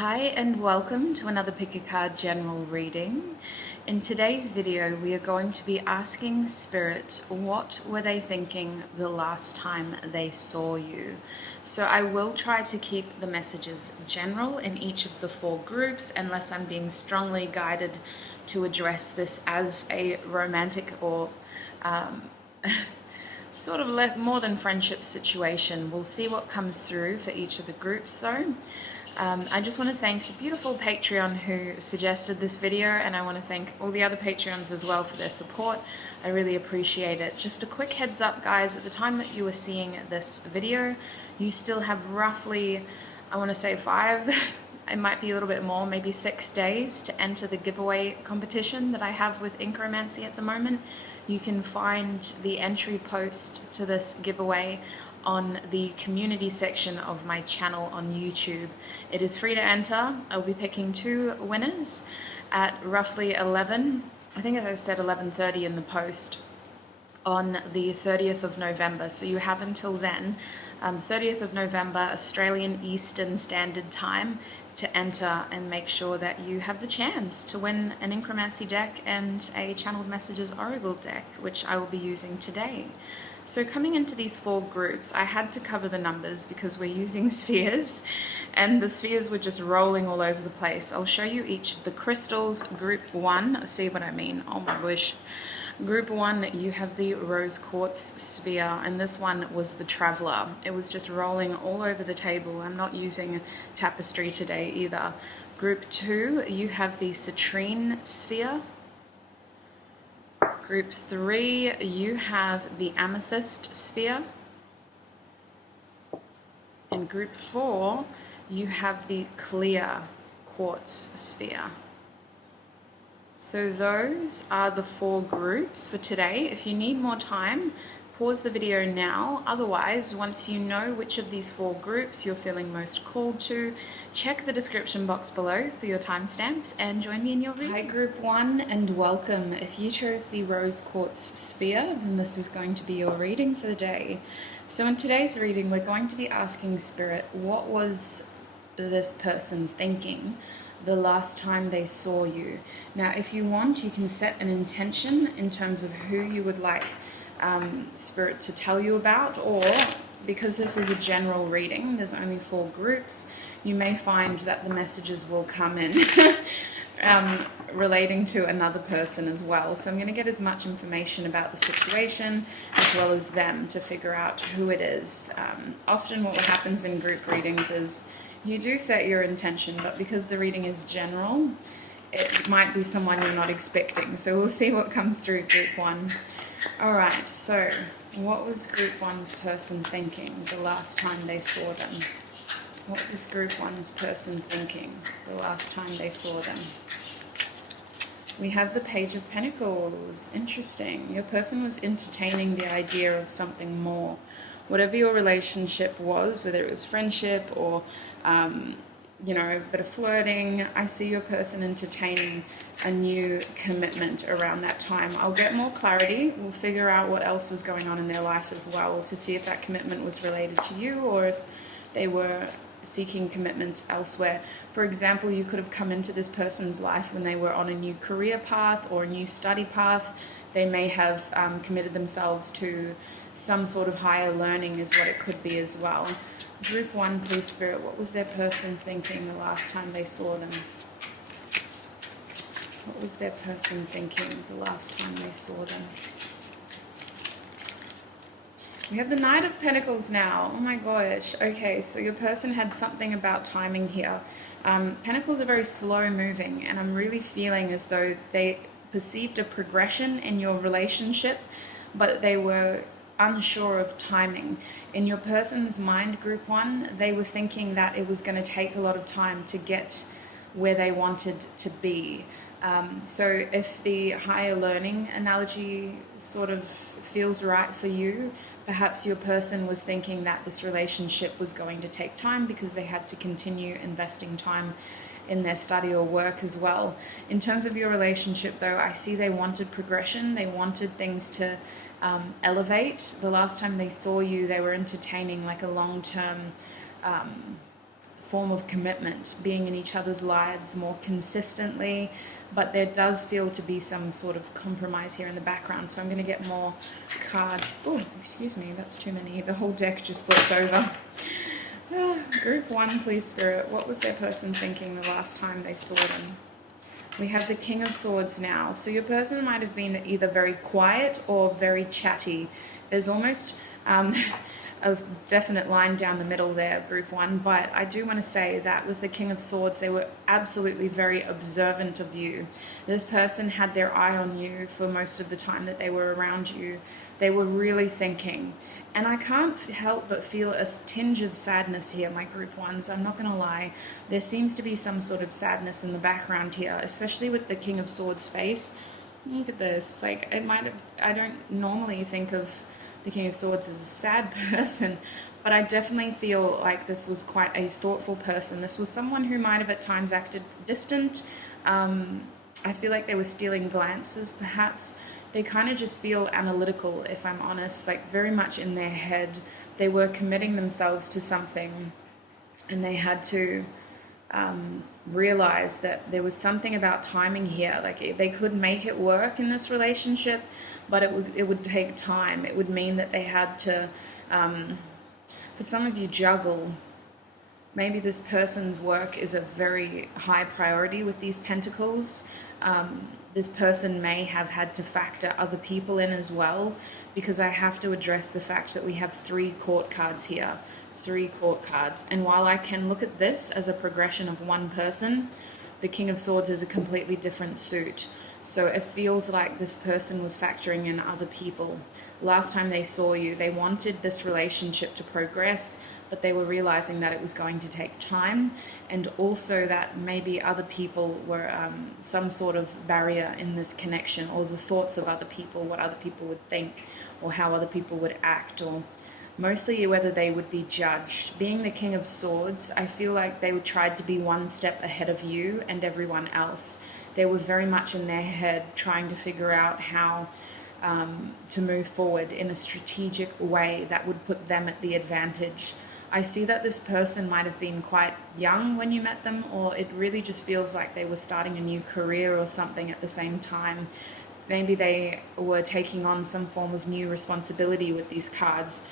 Hi and welcome to another Pick a Card general reading. In today's video we are going to be asking Spirit what were they thinking the last time they saw you. So I will try to keep the messages general in each of the 4 groups unless I'm being strongly guided to address this as a romantic or sort of more than friendship situation. We'll see what comes through for each of the groups though. I just want to thank the beautiful Patreon who suggested this video, and I want to thank all the other Patreons as well for their support. I really appreciate it. Just a quick heads up guys, at the time that you are seeing this video, you still have roughly, I want to say 5, it might be a little bit more, maybe 6 days to enter the giveaway competition that I have with Incromancy at the moment. You can find the entry post to this giveaway on the community section of my channel on YouTube. It is free to enter. I'll be picking 2 winners at roughly 11, I think I said 11:30 in the post, on the 30th of November. So you have until then, 30th of November, Australian Eastern Standard Time, to enter and make sure that you have the chance to win an Incromancy deck and a Channeled Messages Oracle deck, which I will be using today. So coming into these 4 groups, I had to cover the numbers because we're using spheres, and the spheres were just rolling all over the place. I'll show you each of the crystals. Group 1, see what I mean? Oh my gosh. Group 1, you have the rose quartz sphere, and this one was the traveler. It was just rolling all over the table. I'm not using tapestry today either. Group 2, you have the citrine sphere. Group 3, you have the amethyst sphere. And group 4, you have the clear quartz sphere. So those are the 4 groups for today. If you need more time, pause the video now. Otherwise, once you know which of these 4 groups you're feeling most called to, check the description box below for your timestamps and join me in your reading. Hi Group 1 and welcome. If you chose the rose quartz sphere, then this is going to be your reading for the day. So in today's reading, we're going to be asking Spirit, what was this person thinking the last time they saw you? Now, if you want, you can set an intention in terms of who you would like Spirit to tell you about, or because this is a general reading, there's only 4 groups, you may find that the messages will come in relating to another person as well. So I'm going to get as much information about the situation as well as them to figure out who it is. Often what happens in group readings is you do set your intention, but because the reading is general, it might be someone you're not expecting. So we'll see what comes through Group 1. All right, so what was Group 1's person thinking the last time they saw them? What was Group 1's person thinking the last time they saw them? We have the Page of Pentacles. Interesting. Your person was entertaining the idea of something more. Whatever your relationship was, whether it was friendship or you know, a bit of flirting, I see your person entertaining a new commitment around that time. I'll get more clarity. We'll figure out what else was going on in their life as well to see if that commitment was related to you or if they were seeking commitments elsewhere. For example, you could have come into this person's life when they were on a new career path or a new study path. They may have committed themselves to some sort of higher learning is what it could be as well. Group 1, please Spirit, what was their person thinking the last time they saw them? What was their person thinking the last time they saw them? We have the Knight of Pentacles now. Oh my gosh. Okay, so your person had something about timing here. Pentacles are very slow moving, and I'm really feeling as though they perceived a progression in your relationship, but they were unsure of timing. In your person's mind, Group 1, they were thinking that it was going to take a lot of time to get where they wanted to be. So if the higher learning analogy sort of feels right for you, perhaps your person was thinking that this relationship was going to take time because they had to continue investing time in their study or work as well. In terms of your relationship though, I see they wanted progression, they wanted things to elevate. The last time they saw you, they were entertaining like a long-term form of commitment, being in each other's lives more consistently, but there does feel to be some sort of compromise here in the background. So I'm going to get more cards. Oh, excuse me, that's too many. The whole deck just flipped over. Group 1, please, Spirit. What was their person thinking the last time they saw them? We have the King of Swords now. So your person might have been either very quiet or very chatty. There's almost a definite line down the middle there, Group 1. But I do want to say that with the King of Swords, they were absolutely very observant of you. This person had their eye on you for most of the time that they were around you. They were really thinking. And I can't help but feel a tinge of sadness here, my Group 1s. I'm not going to lie. There seems to be some sort of sadness in the background here, especially with the King of Swords face. Look at this. Like, it might have, I don't normally think of the King of Swords as a sad person, but I definitely feel like this was quite a thoughtful person. This was someone who might have at times acted distant. I feel like they were stealing glances, perhaps. They kind of just feel analytical, if I'm honest, like very much in their head. They were committing themselves to something, and they had to realize that there was something about timing here. Like, they could make it work in this relationship, but it would take time. It would mean that they had to, for some of you, juggle. Maybe this person's work is a very high priority with these pentacles. This person may have had to factor other people in as well, because I have to address the fact that we have 3 court cards here. 3 court cards. And while I can look at this as a progression of one person, the King of Swords is a completely different suit. So it feels like this person was factoring in other people. Last time they saw you, they wanted this relationship to progress, but they were realizing that it was going to take time, and also that maybe other people were some sort of barrier in this connection, or the thoughts of other people, what other people would think, or how other people would act, or mostly whether they would be judged. Being the King of Swords, I feel like they tried to be one step ahead of you and everyone else. They were very much in their head trying to figure out how to move forward in a strategic way that would put them at the advantage. I see that this person might have been quite young when you met them, or it really just feels like they were starting a new career or something at the same time. Maybe they were taking on some form of new responsibility with these cards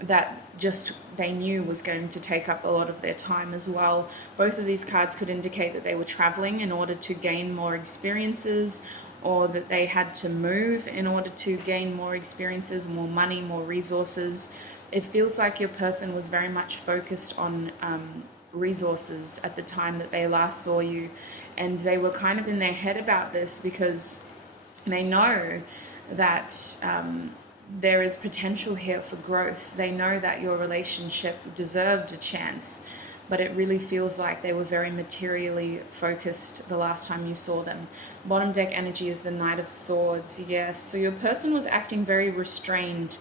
that just they knew was going to take up a lot of their time as well. Both of these cards could indicate that they were traveling in order to gain more experiences, or that they had to move in order to gain more experiences, more money, more resources. It feels like your person was very much focused on resources at the time that they last saw you, and they were kind of in their head about this because they know that there is potential here for growth. They know that your relationship deserved a chance, but it really feels like they were very materially focused the last time you saw them. Bottom deck energy is the Knight of Swords. Yes, so your person was acting very restrained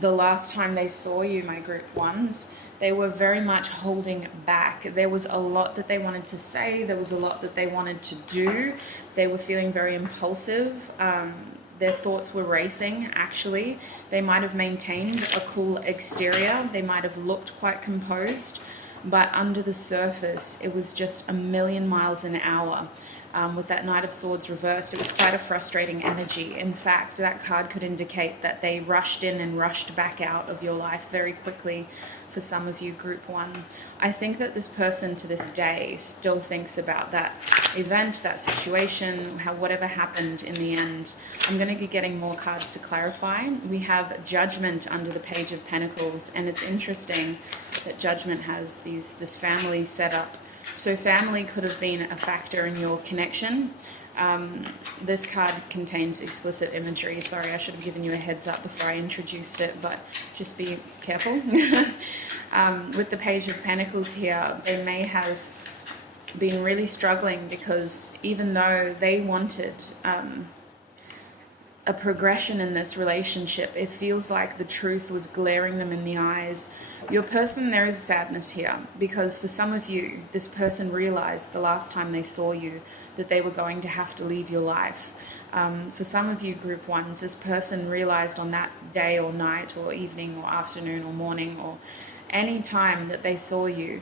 the last time they saw you, my Group 1s. They were very much holding back. There was a lot that they wanted to say. There was a lot that they wanted to do. They were feeling very impulsive. Their thoughts were racing, actually. They might have maintained a cool exterior. They might have looked quite composed, but under the surface, it was just a million miles an hour. With that Knight of Swords reversed, it was quite a frustrating energy. In fact, that card could indicate that they rushed in and rushed back out of your life very quickly for some of you, Group 1. I think that this person to this day still thinks about that event, that situation, how whatever happened in the end. I'm going to be getting more cards to clarify. We have Judgment under the Page of Pentacles, and it's interesting that Judgment has this family set up. So family could have been a factor in your connection. This card contains explicit imagery. Sorry, I should have given you a heads up before I introduced it, but just be careful. With the Page of Pentacles here, they may have been really struggling because even though they wanted a progression in this relationship, it feels like the truth was glaring them in the eyes. Your person, there is sadness here because for some of you, this person realized the last time they saw you that they were going to have to leave your life. For some of you, Group 1s, this person realized on that day or night or evening or afternoon or morning, or any time that they saw you,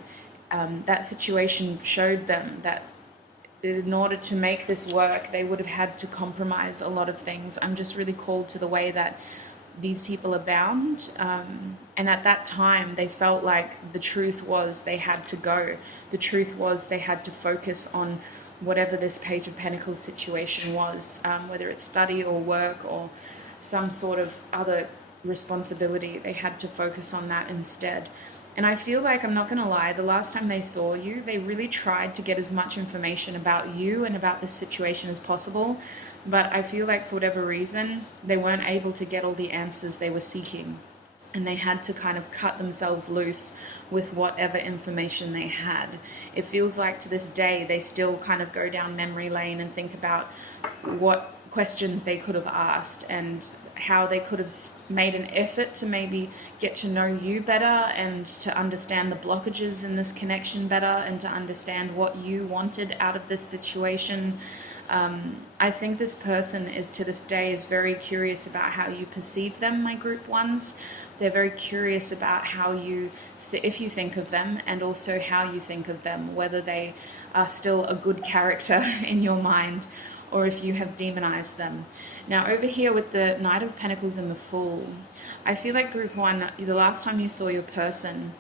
that situation showed them that in order to make this work, they would have had to compromise a lot of things. I'm just really called to the way that these people are bound. And at that time, they felt like the truth was they had to go. The truth was they had to focus on whatever this Page of Pentacles situation was, whether it's study or work or some sort of other responsibility. They had to focus on that instead. And I feel like, I'm not going to lie, the last time they saw you, they really tried to get as much information about you and about this situation as possible. But I feel like for whatever reason, they weren't able to get all the answers they were seeking. And they had to kind of cut themselves loose with whatever information they had. It feels like to this day, they still kind of go down memory lane and think about what questions they could have asked and how they could have made an effort to maybe get to know you better and to understand the blockages in this connection better and to understand what you wanted out of this situation. I think this person is, to this day, is very curious about how you perceive them, my group ones. They're very curious about how you, if you think of them, and also how you think of them, whether they are still a good character in your mind or if you have demonized them. Now over here with the Knight of Pentacles and the Fool, I feel like group one, the last time you saw your person,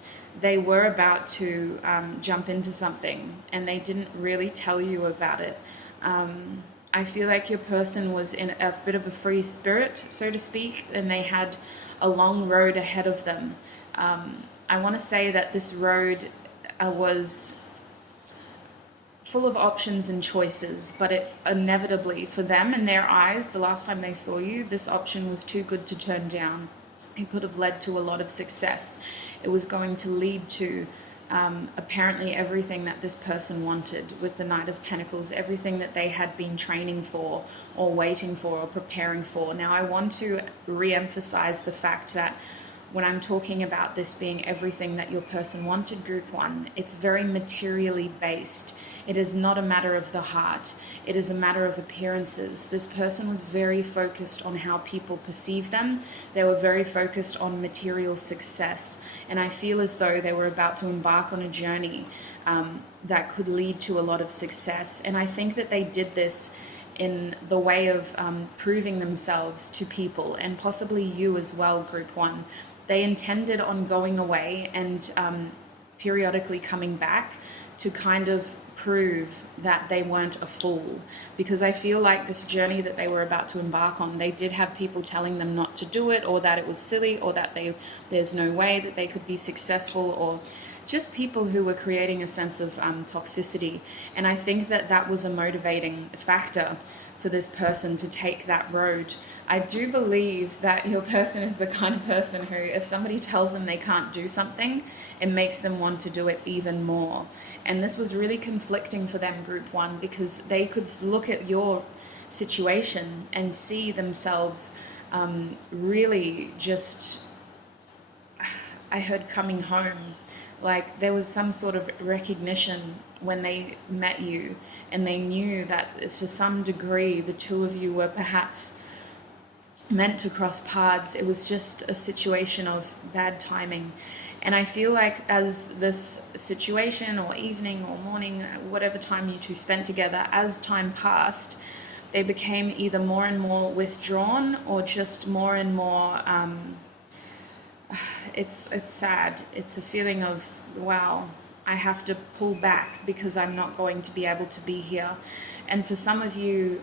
they were about to jump into something and they didn't really tell you about it. I feel like your person was in a bit of a free spirit, so to speak, and they had a long road ahead of them. I want to say that this road was full of options and choices, but it inevitably, for them in their eyes, the last time they saw you, this option was too good to turn down. It could have led to a lot of success. It was going to lead to apparently everything that this person wanted with the Knight of Pentacles, everything that they had been training for or waiting for or preparing for. Now I want to re-emphasize the fact that when I'm talking about this being everything that your person wanted, group one, it's very materially based. It is not a matter of the heart. It is a matter of appearances. This person was very focused on how people perceive them. They were very focused on material success. And I feel as though they were about to embark on a journey that could lead to a lot of success. And I think that they did this in the way of proving themselves to people, and possibly you as well, group one. They intended on going away and periodically coming back to kind of prove that they weren't a fool, because I feel like this journey that they were about to embark on, they did have people telling them not to do it, or that it was silly, or that there's no way that they could be successful, or just people who were creating a sense of toxicity. And I think that that was a motivating factor for this person to take that road. I do believe that your person is the kind of person who, if somebody tells them they can't do something, it makes them want to do it even more. And this was really conflicting for them, group one, because they could look at your situation and see themselves really just, I heard coming home. Like there was some sort of recognition when they met you, and they knew that to some degree the two of you were perhaps meant to cross paths. It was just a situation of bad timing. And I feel like as this situation or evening or morning, whatever time you two spent together, as time passed, they became either more and more withdrawn or just more and more, it's sad. It's a feeling of, wow, I have to pull back because I'm not going to be able to be here. And for some of you,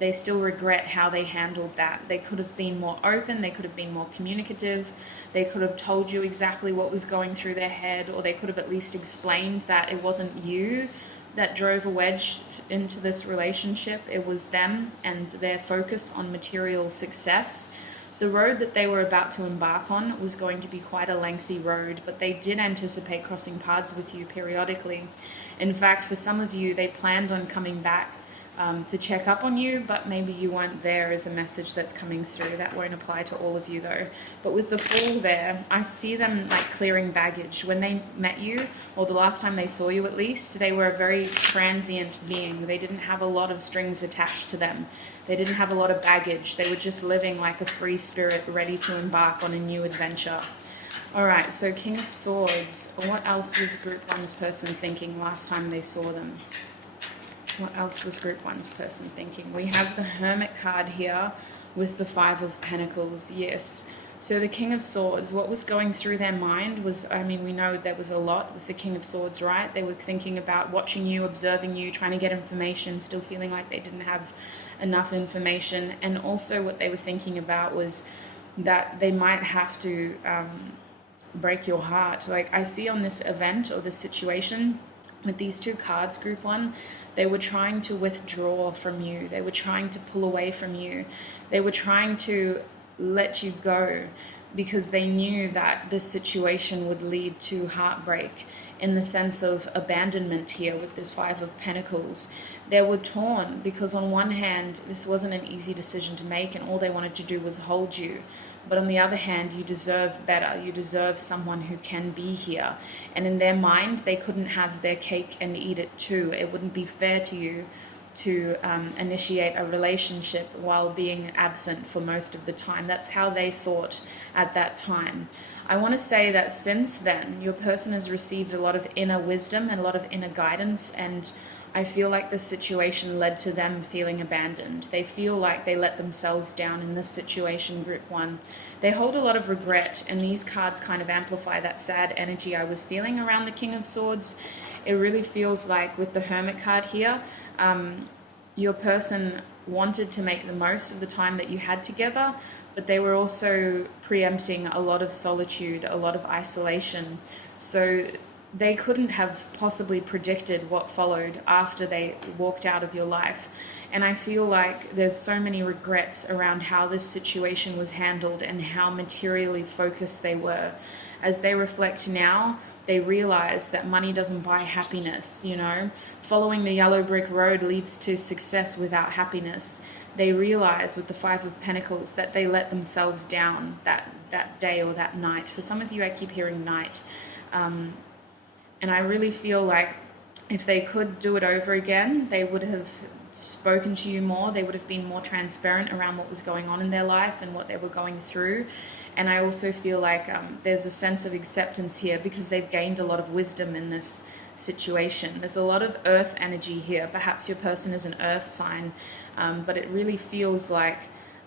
they still regret how they handled that. They could have been more open, they could have been more communicative, they could have told you exactly what was going through their head, or they could have at least explained that it wasn't you that drove a wedge into this relationship. It was them and their focus on material success. The road that they were about to embark on was going to be quite a lengthy road, but they did anticipate crossing paths with you periodically. In fact, for some of you, they planned on coming back to check up on you, but maybe you weren't there is a message that's coming through. That won't apply to all of you though. But with the Fool there, I see them like clearing baggage. When they met you, or the last time they saw you at least, they were a very transient being. They didn't have a lot of strings attached to them. They didn't have a lot of baggage. They were just living like a free spirit, ready to embark on a new adventure. All right, so King of Swords. What else was Group 1's person thinking last time they saw them? What else was Group 1's person thinking? We have the Hermit card here with the Five of Pentacles. Yes. So the King of Swords, what was going through their mind was, I mean, we know there was a lot with the King of Swords, right? They were thinking about watching you, observing you, trying to get information, still feeling like they didn't have enough information. And also what they were thinking about was that they might have to break your heart. Like I see on this event or this situation with these two cards, Group 1, they were trying to withdraw from you. They were trying to pull away from you. They were trying to let you go because they knew that this situation would lead to heartbreak in the sense of abandonment here with this Five of Pentacles. They were torn because on one hand, this wasn't an easy decision to make and all they wanted to do was hold you. But on the other hand, you deserve better. You deserve someone who can be here. And in their mind, they couldn't have their cake and eat it too. It wouldn't be fair to you to initiate a relationship while being absent for most of the time. That's how they thought at that time. I want to say that since then, your person has received a lot of inner wisdom and a lot of inner guidance, and I feel like this situation led to them feeling abandoned. They feel like they let themselves down in this situation, Group 1. They hold a lot of regret, and these cards kind of amplify that sad energy I was feeling around the King of Swords. It really feels like with the Hermit card here, your person wanted to make the most of the time that you had together, but they were also preempting a lot of solitude, a lot of isolation. So they couldn't have possibly predicted what followed after they walked out of your life. And I feel like there's so many regrets around how this situation was handled and how materially focused they were. As they reflect now, they realize that money doesn't buy happiness, you know. Following the yellow brick road leads to success without happiness. They realize with the Five of Pentacles that they let themselves down that day or that night. For some of you, I keep hearing night. And I really feel like if they could do it over again, they would have spoken to you more. They would have been more transparent around what was going on in their life and what they were going through. And I also feel like there's a sense of acceptance here because they've gained a lot of wisdom in this situation. There's a lot of earth energy here. Perhaps your person is an earth sign, but it really feels like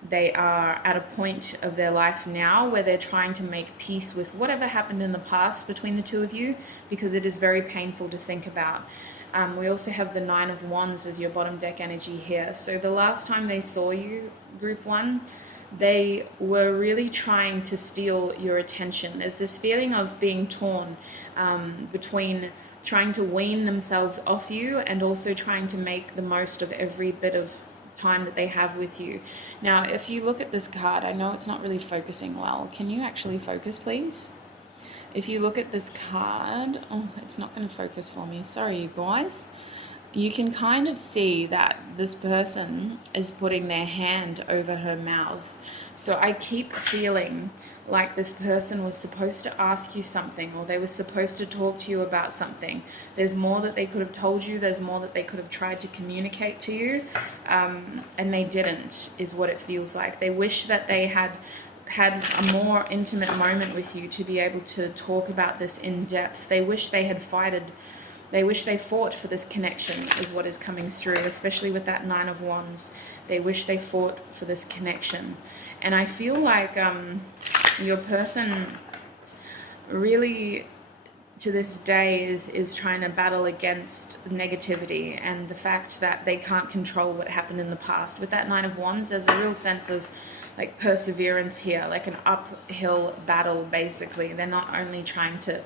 they are at a point of their life now where they're trying to make peace with whatever happened in the past between the two of you, because it is very painful to think about. We also have the Nine of Wands as your bottom deck energy here. So the last time they saw you, Group 1, they were really trying to steal your attention. There's this feeling of being torn between trying to wean themselves off you and also trying to make the most of every bit of time that they have with you. Now, if you look at this card, I know it's not really focusing well. Can you actually focus, please? If you look at this card, oh, it's not going to focus for me. Sorry, you guys. You can kind of see that this person is putting their hand over her mouth. So I keep feeling like this person was supposed to ask you something, or they were supposed to talk to you about something. There's more that they could have told you. There's more that they could have tried to communicate to you, and they didn't, is what it feels like. They wish that they had a more intimate moment with you to be able to talk about this in depth. They wish they had They wish they fought for this connection, is what is coming through, especially with that Nine of Wands. They wish they fought for this connection. And I feel like your person really, to this day, is trying to battle against negativity and the fact that they can't control what happened in the past. With that Nine of Wands, there's a real sense of like perseverance here, like an uphill battle, basically. They're not only trying to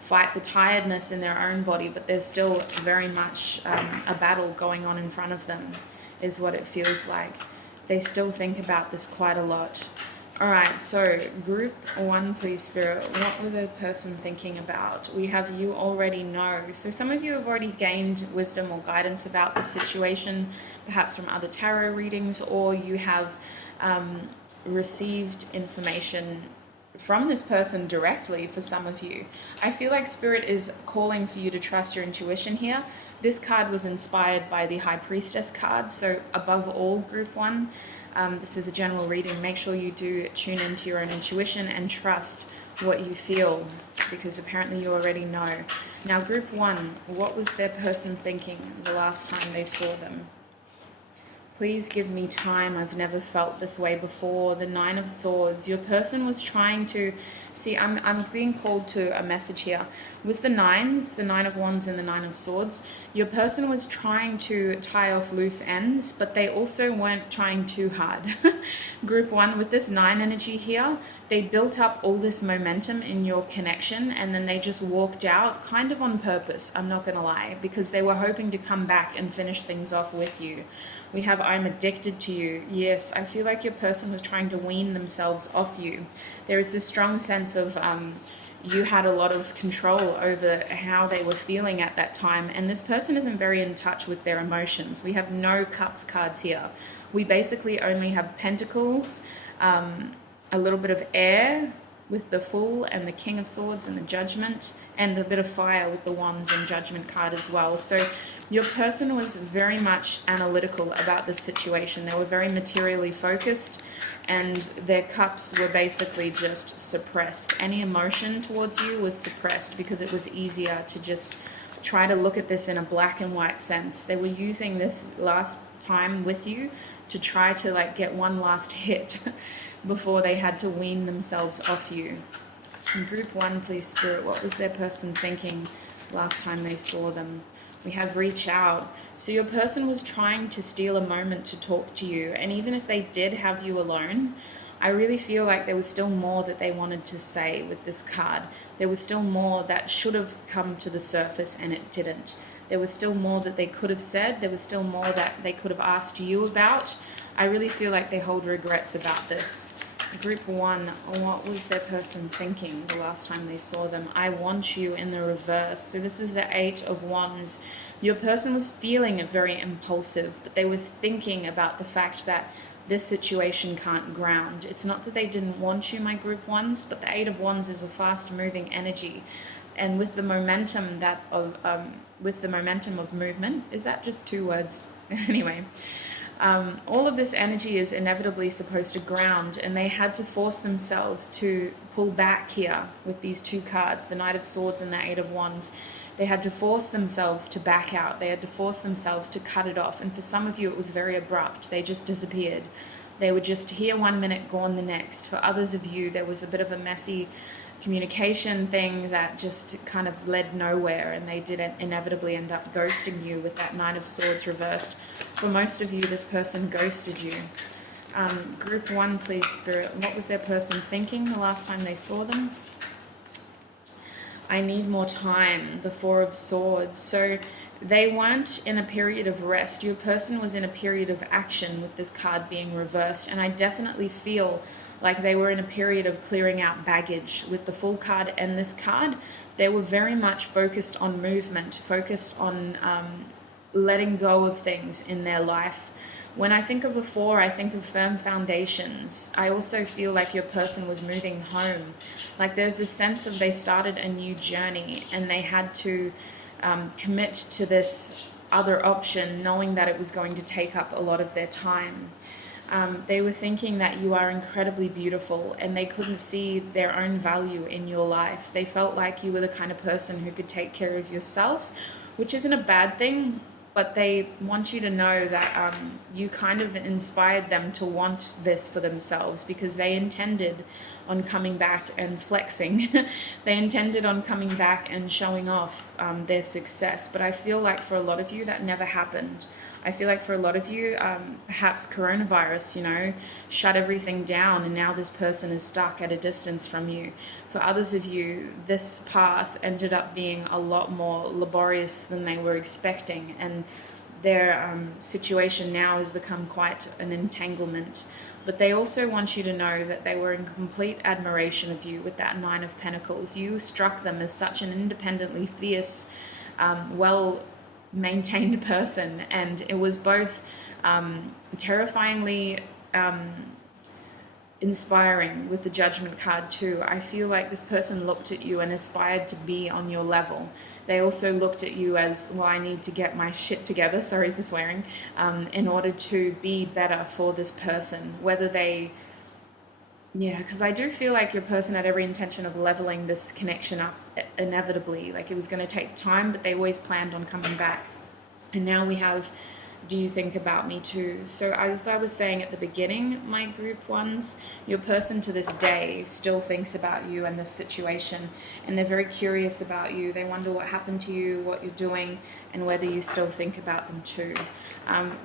fight the tiredness in their own body, but there's still very much a battle going on in front of them, is what it feels like. They still think about this quite a lot. All right, so Group 1, please, Spirit, what were the person thinking about? We have you already know. So some of you have already gained wisdom or guidance about this situation, perhaps from other tarot readings, or you have received information from this person directly for some of you. I feel like Spirit is calling for you to trust your intuition here. This card was inspired by the High Priestess card, so above all, Group 1, this is a general reading. Make sure you do tune into your own intuition and trust what you feel, because apparently you already know. Now, group one, what was their person thinking the last time they saw them? Please give me time. I've never felt this way before. The Nine of Swords. Your person was trying to... See, I'm being called to a message here. With the nines, the Nine of Wands and the Nine of Swords, your person was trying to tie off loose ends, but they also weren't trying too hard. Group one, with this 9 energy here, they built up all this momentum in your connection, and then they just walked out kind of on purpose, I'm not going to lie, because they were hoping to come back and finish things off with you. We have I'm addicted to you. Yes, I feel like your person was trying to wean themselves off you. There is this strong sense of you had a lot of control over how they were feeling at that time, and this person isn't very in touch with their emotions. We have no cups cards here. We basically only have pentacles, a little bit of air with the Fool and the King of Swords and the Judgment, and a bit of fire with the Wands and Judgment card as well. So your person was very much analytical about this situation. They were very materially focused, and their cups were basically just suppressed. Any emotion towards you was suppressed because it was easier to just try to look at this in a black and white sense. They were using this last time with you to try to like get one last hit before they had to wean themselves off you. In group one, please, Spirit, what was their person thinking last time they saw them? We have reach out. So your person was trying to steal a moment to talk to you, and even if they did have you alone, I really feel like there was still more that they wanted to say with this card. There was still more that should have come to the surface and it didn't. There was still more that they could have said. There was still more that they could have asked you about. I really feel like they hold regrets about this. Group one, what was their person thinking the last time they saw them? I want you in the reverse. So this is the 8 of Wands. Your person was feeling very impulsive, but they were thinking about the fact that this situation can't ground. It's not that they didn't want you, my group ones, but the 8 of Wands is a fast-moving energy. And with the momentum with the momentum of movement, is that just 2 words? Anyway, all of this energy is inevitably supposed to ground, and they had to force themselves to pull back here with these 2 cards, the Knight of Swords and the 8 of Wands. They had to force themselves to back out. They had to force themselves to cut it off. And for some of you, it was very abrupt. They just disappeared. They were just here 1 minute, gone the next. For others of you, there was a bit of a messy communication thing that just kind of led nowhere, and they did inevitably end up ghosting you with that 9 of Swords reversed. For most of you, this person ghosted you. Group one, please, Spirit. What was their person thinking the last time they saw them? I need more time, the 4 of Swords. So they weren't in a period of rest. Your person was in a period of action with this card being reversed, and I definitely feel like they were in a period of clearing out baggage. With the Fool card and this card, they were very much focused on movement, focused on letting go of things in their life. When I think of a 4, I think of firm foundations. I also feel like your person was moving home. Like there's a sense of they started a new journey, and they had to commit to this other option, knowing that it was going to take up a lot of their time. They were thinking that you are incredibly beautiful, and they couldn't see their own value in your life. They felt like you were the kind of person who could take care of yourself, which isn't a bad thing, but they want you to know that you kind of inspired them to want this for themselves, because they intended on coming back and flexing. They intended on coming back and showing off their success. But I feel like for a lot of you, that never happened. I feel like for a lot of you, perhaps coronavirus, shut everything down, and now this person is stuck at a distance from you. For others of you, this path ended up being a lot more laborious than they were expecting, and their situation now has become quite an entanglement. But they also want you to know that they were in complete admiration of you with that 9 of Pentacles. You struck them as such an independently fierce, well-maintained person, and it was both terrifyingly inspiring with the Judgment card too. I feel like this person looked at you and aspired to be on your level. They also looked at you as, well, I need to get my shit together, sorry for swearing, in order to be better for this person. Whether they Yeah, because I do feel like your person had every intention of leveling this connection up inevitably. Like it was going to take time, but they always planned on coming back. And now we have, do you think about me too? So as I was saying at the beginning, my group ones, your person to this day still thinks about you and this situation, and they're very curious about you. They wonder what happened to you, what you're doing, and whether you still think about them too.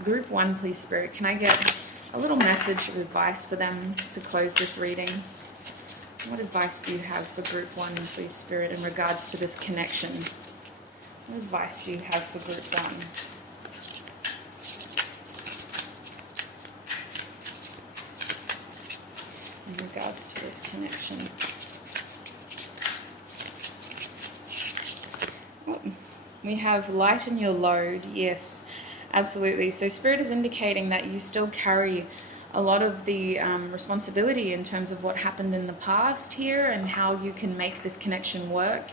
Group one, please, Spirit, can I get a little message of advice for them to close this reading? What advice do you have for group one, please, Spirit, in regards to this connection? What advice do you have for group one? In regards to this connection. Oh, we have lighten your load. Yes, absolutely. So Spirit is indicating that you still carry a lot of the responsibility in terms of what happened in the past here and how you can make this connection work.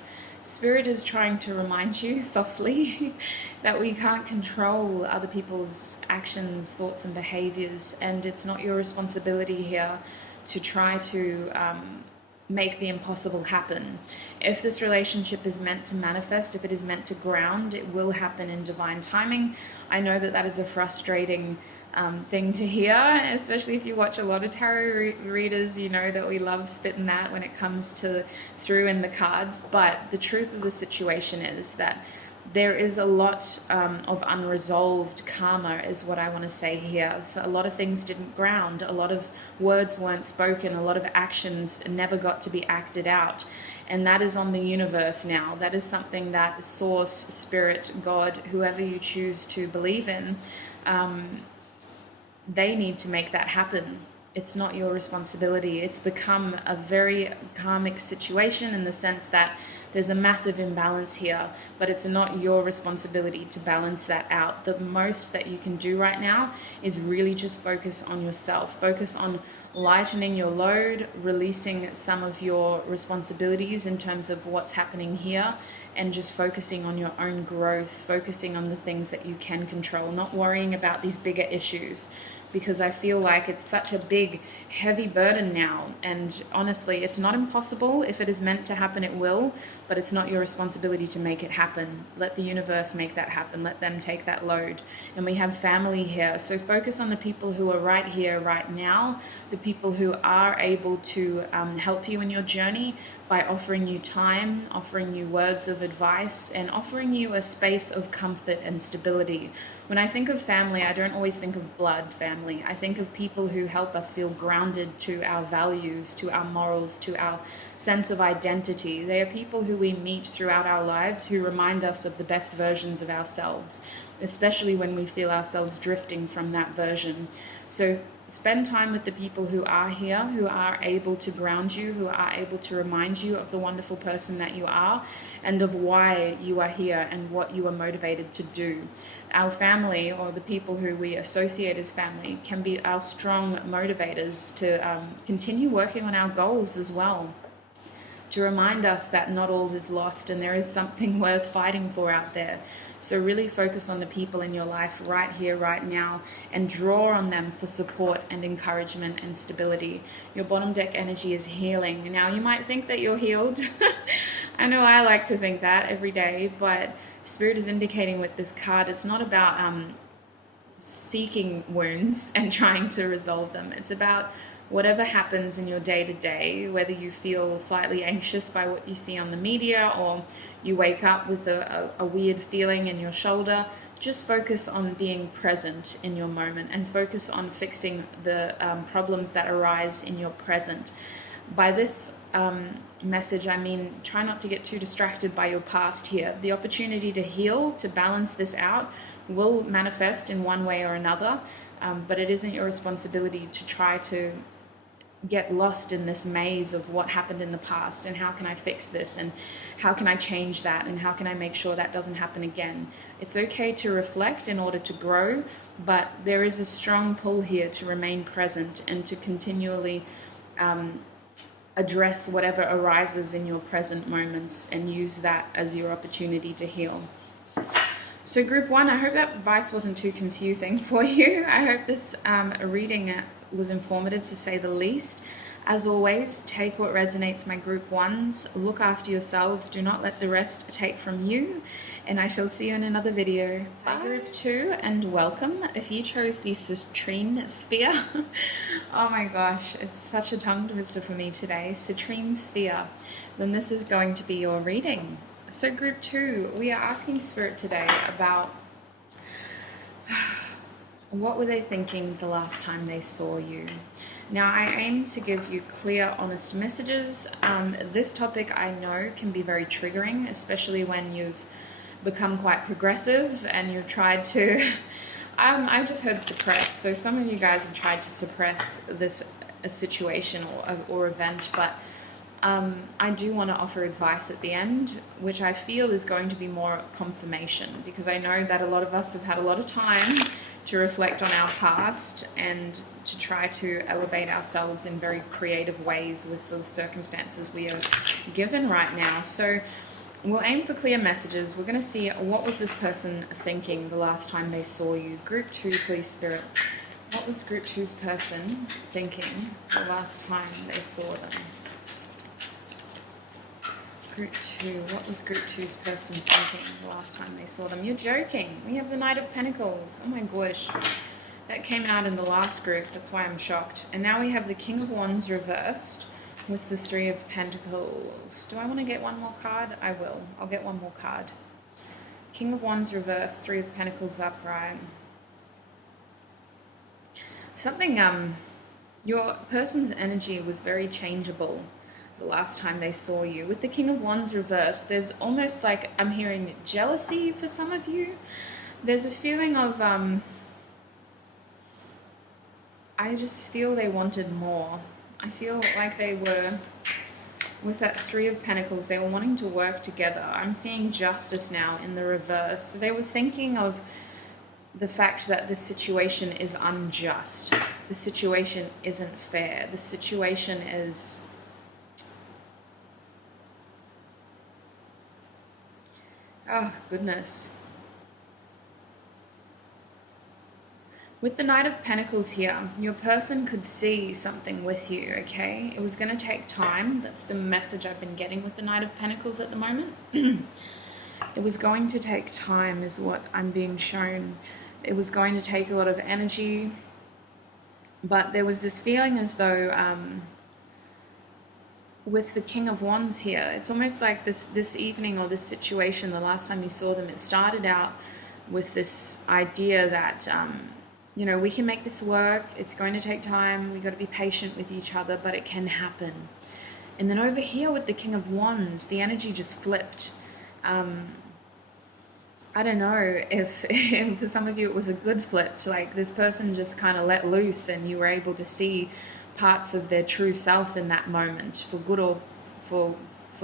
Spirit is trying to remind you softly that we can't control other people's actions, thoughts, and behaviors, and it's not your responsibility here to try to make the impossible happen. If this relationship is meant to manifest, if it is meant to ground, it will happen in divine timing. I know that that is a frustrating thing to hear, especially if you watch a lot of tarot readers. You know that we love spitting that when it comes to through in the cards, but the truth of the situation is that there is a lot of unresolved karma is what I want to say here. So a lot of things didn't ground, a lot of words weren't spoken, a lot of actions never got to be acted out. And that is on the universe now. That is something that Source, Spirit, God, whoever you choose to believe in, they need to make that happen. It's not your responsibility. It's become a very karmic situation in the sense that there's a massive imbalance here, but it's not your responsibility to balance that out. The most that you can do right now is really just focus on yourself. Focus on lightening your load, releasing some of your responsibilities in terms of what's happening here, and just focusing on your own growth, focusing on the things that you can control, not worrying about these bigger issues. Because I feel like it's such a big, heavy burden now. And honestly, it's not impossible. If it is meant to happen, it will. But it's not your responsibility to make it happen. Let the universe make that happen. Let them take that load. And we have family here. So focus on the people who are right here, right now. The people who are able to help you in your journey by offering you time, offering you words of advice, and offering you a space of comfort and stability. When I think of family, I don't always think of blood family. I think of people who help us feel grounded to our values, to our morals, to our sense of identity. They are people who we meet throughout our lives who remind us of the best versions of ourselves, especially when we feel ourselves drifting from that version. So spend time with the people who are here, who are able to ground you, who are able to remind you of the wonderful person that you are and of why you are here and what you are motivated to do. Our family, or the people who we associate as family, can be our strong motivators to continue working on our goals as well. To remind us that not all is lost and there is something worth fighting for out there. So really focus on the people in your life right here, right now, and draw on them for support and encouragement and stability. Your bottom deck energy is healing. Now, you might think that you're healed. I know I like to think that every day, but Spirit is indicating with this card, it's not about seeking wounds and trying to resolve them. It's about whatever happens in your day-to-day, whether you feel slightly anxious by what you see on the media or you wake up with a weird feeling in your shoulder, just focus on being present in your moment and focus on fixing the problems that arise in your present. By this message, I mean, try not to get too distracted by your past here. The opportunity to heal, to balance this out, will manifest in one way or another, but it isn't your responsibility to try to get lost in this maze of what happened in the past and how can I fix this and how can I change that and how can I make sure that doesn't happen again. It's okay to reflect in order to grow, but there is a strong pull here to remain present and to continually address whatever arises in your present moments and use that as your opportunity to heal. So group one, I hope that advice wasn't too confusing for you. I hope this reading was informative, to say the least. As always, take what resonates, my group ones. Look after yourselves. Do not let the rest take from you. And I shall see you in another video. Bye, group 2, and welcome. If you chose the citrine sphere, oh my gosh, it's such a tongue twister for me today. Citrine sphere. Then this is going to be your reading. So group 2, we are asking Spirit today about what were they thinking the last time they saw you. Now, I aim to give you clear, honest messages. This topic I know can be very triggering, especially when you've become quite progressive and you've tried to, I've just heard suppress. So some of you guys have tried to suppress this situation or event, but I do want to offer advice at the end, which I feel is going to be more confirmation, because I know that a lot of us have had a lot of time to reflect on our past and to try to elevate ourselves in very creative ways with the circumstances we are given right now. So we'll aim for clear messages. We're going to see what was this person thinking the last time they saw you. Group 2, please, Spirit. What was Group 2's person thinking the last time they saw them? Group 2, what was Group 2's person thinking the last time they saw them? You're joking. We have the Knight of Pentacles. Oh my gosh. That came out in the last group. That's why I'm shocked. And now we have the King of Wands reversed with the 3 of Pentacles. Do I want to get one more card? I will. I'll get one more card. King of Wands reversed, 3 of Pentacles upright. Something, your person's energy was very changeable the last time they saw you. With the King of Wands reversed, there's almost like, I'm hearing jealousy for some of you. There's a feeling of, I just feel they wanted more. I feel like they were, with that 3 of Pentacles, they were wanting to work together. I'm seeing justice now in the reverse. So they were thinking of the fact that the situation is unjust. The situation isn't fair. The situation is, oh, goodness. With the Knight of Pentacles here, your person could see something with you, okay? It was going to take time. That's the message I've been getting with the Knight of Pentacles at the moment. It was going to take time is what I'm being shown. It was going to take a lot of energy. But there was this feeling as though with the King of Wands here, it's almost like this evening or this situation, the last time you saw them, it started out with this idea that, you know, we can make this work. It's going to take time. We got to be patient with each other, but it can happen. And then over here with the King of Wands, the energy just flipped. I don't know if for some of you it was a good flip. Like this person just kind of let loose and you were able to see parts of their true self in that moment, for good or for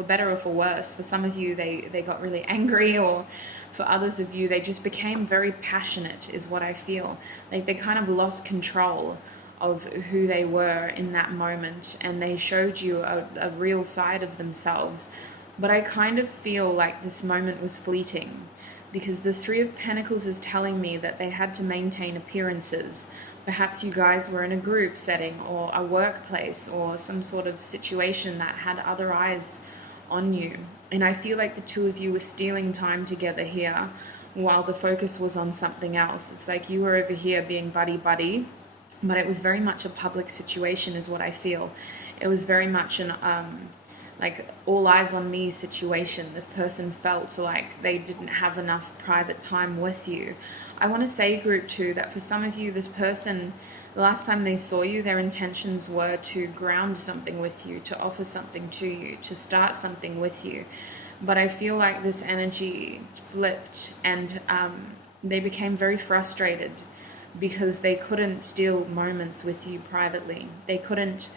better or for worse. For some of you, they got really angry, or for others of you, they just became very passionate, is what I feel. Like they kind of lost control of who they were in that moment, and they showed you a real side of themselves. But I kind of feel like this moment was fleeting, because the 3 of Pentacles is telling me that they had to maintain appearances. Perhaps you guys were in a group setting or a workplace or some sort of situation that had other eyes on you. And I feel like the 2 of you were stealing time together here while the focus was on something else. It's like you were over here being buddy-buddy, but it was very much a public situation is what I feel. It was very much an like all eyes on me situation. This person felt like they didn't have enough private time with you. I want to say, group 2, that for some of you, this person, the last time they saw you, their intentions were to ground something with you, to offer something to you, to start something with you. But I feel like this energy flipped, and they became very frustrated because they couldn't steal moments with you privately. They couldn't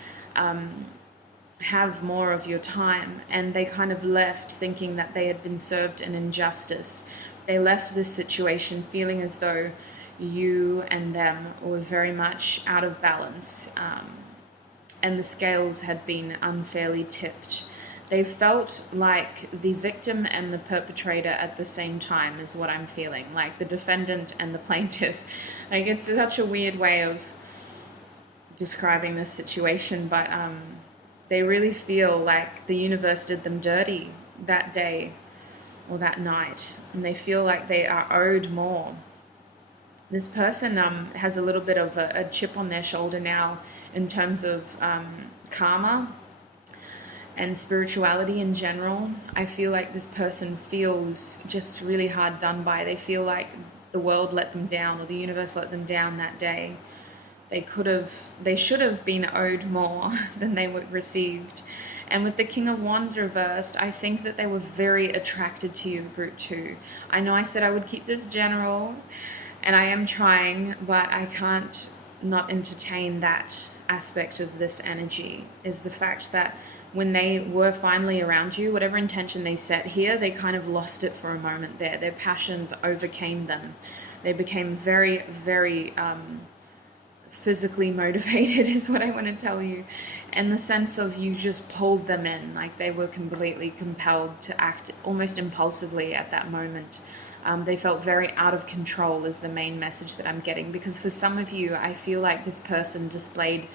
have more of your time, and they kind of left thinking that they had been served an injustice. They left this situation feeling as though you and them were very much out of balance, and the scales had been unfairly tipped. They felt like the victim and the perpetrator at the same time is what I'm feeling, like the defendant and the plaintiff. Like it's such a weird way of describing this situation, but they really feel like the universe did them dirty that day or that night, and they feel like they are owed more. This person has a little bit of a chip on their shoulder now in terms of karma and spirituality in general. I feel like this person feels just really hard done by. They feel like the world let them down, or the universe let them down that day. They should have been owed more than they received. And with the King of Wands reversed, I think that they were very attracted to you, group 2. I know I said I would keep this general, and I am trying, but I can't not entertain that aspect of this energy, is the fact that when they were finally around you, whatever intention they set here, they kind of lost it for a moment there. Their passions overcame them. They became very, very physically motivated is what I want to tell you. And the sense of you just pulled them in, like they were completely compelled to act almost impulsively at that moment. They felt very out of control is the main message that I'm getting, because for some of you, I feel like this person displayed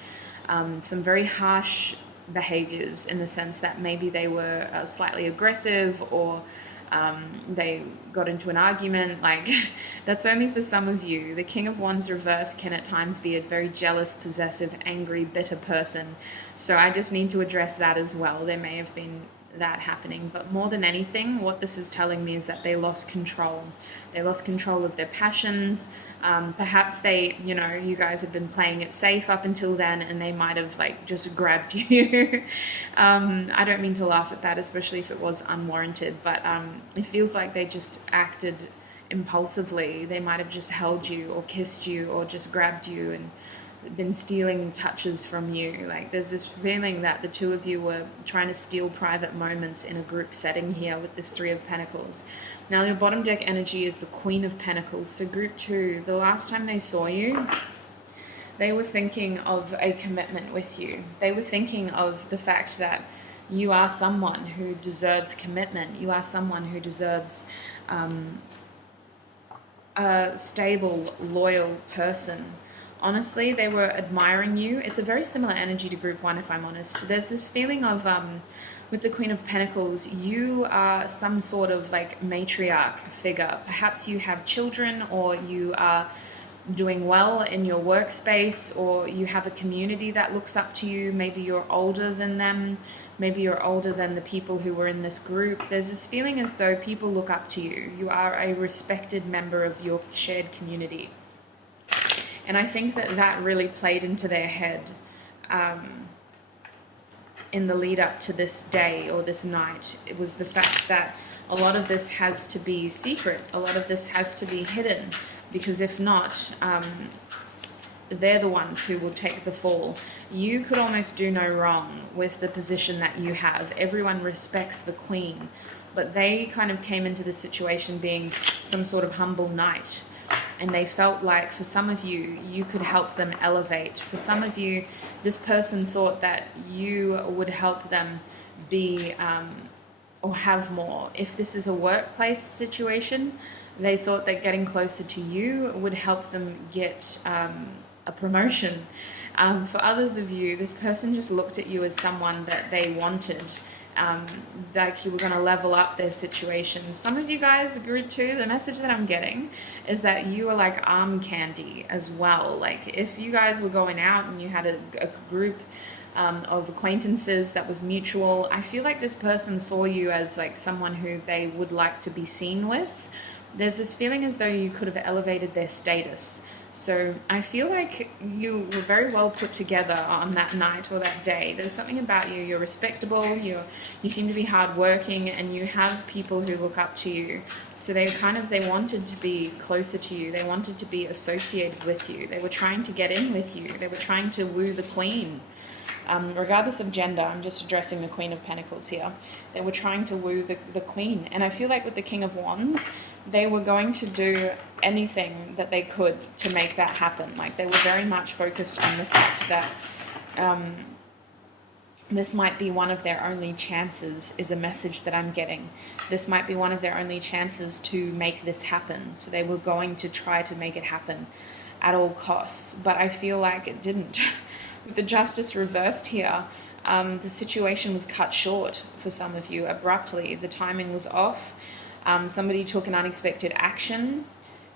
some very harsh behaviors, in the sense that maybe they were slightly aggressive, or they got into an argument. Like, that's only for some of you. The King of Wands reverse can at times be a very jealous, possessive, angry, bitter person. So I just need to address that as well. There may have been that happening, but more than anything, what this is telling me is that they lost control. They lost control of their passions. Perhaps they, you guys have been playing it safe up until then, and they might have like just grabbed you. I don't mean to laugh at that, especially if it was unwarranted, but it feels like they just acted impulsively. They might have just held you or kissed you or just grabbed you and been stealing touches from you. Like, there's this feeling that the two of you were trying to steal private moments in a group setting here with this 3 of Pentacles. Now, your bottom deck energy is the Queen of Pentacles. So group 2, the last time they saw you, they were thinking of a commitment with you. They were thinking of the fact that you are someone who deserves commitment. You are someone who deserves a stable, loyal person. Honestly, they were admiring you. It's a very similar energy to group 1, if I'm honest. There's this feeling of, with the Queen of Pentacles, you are some sort of like matriarch figure. Perhaps you have children, or you are doing well in your workspace, or you have a community that looks up to you. Maybe you're older than them. Maybe you're older than the people who were in this group. There's this feeling as though people look up to you. You are a respected member of your shared community. And I think that that really played into their head in the lead up to this day or this night. It was the fact that a lot of this has to be secret. A lot of this has to be hidden, because if not, they're the ones who will take the fall. You could almost do no wrong with the position that you have. Everyone respects the Queen, but they kind of came into the situation being some sort of humble knight. And they felt like, for some of you, you could help them elevate. For some of you, this person thought that you would help them be or have more. If this is a workplace situation, they thought that getting closer to you would help them get a promotion. For others of you, this person just looked at you as someone that they wanted. Like you were going to level up their situation. Some of you guys, group 2, the message that I'm getting is that you are like arm candy as well. Like, if you guys were going out and you had a group of acquaintances that was mutual, I feel like this person saw you as like someone who they would like to be seen with. There's this feeling as though you could have elevated their status. So I feel like you were very well put together on that night or that day. There's something about you. You're respectable. You seem to be hardworking, and you have people who look up to you. So they wanted to be closer to you. They wanted to be associated with you. They were trying to get in with you. They were trying to woo the Queen. Regardless of gender, I'm just addressing the Queen of Pentacles here. They were trying to woo the Queen. And I feel like with the King of Wands, they were going to do anything that they could to make that happen. Like, they were very much focused on the fact that this might be one of their only chances, is a message that I'm getting. This might be one of their only chances to make this happen. So they were going to try to make it happen at all costs. But I feel like it didn't. With the Justice reversed here, the situation was cut short for some of you abruptly. The timing was off. Somebody took an unexpected action,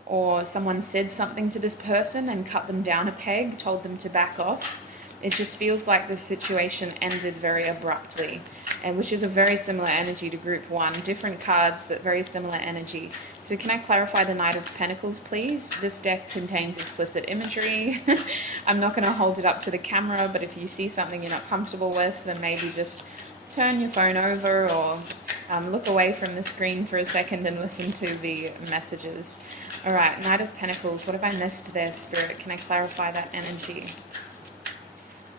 or someone said something to this person and cut them down a peg, told them to back off. It just feels like the situation ended very abruptly, and which is a very similar energy to group 1. Different cards, but very similar energy. So can I clarify the Knight of Pentacles, please? This deck contains explicit imagery. I'm not going to hold it up to the camera, but if you see something you're not comfortable with, then maybe just turn your phone over or look away from the screen for a second and listen to the messages. All right, Knight of Pentacles, what have I missed there, Spirit? Can I clarify that energy?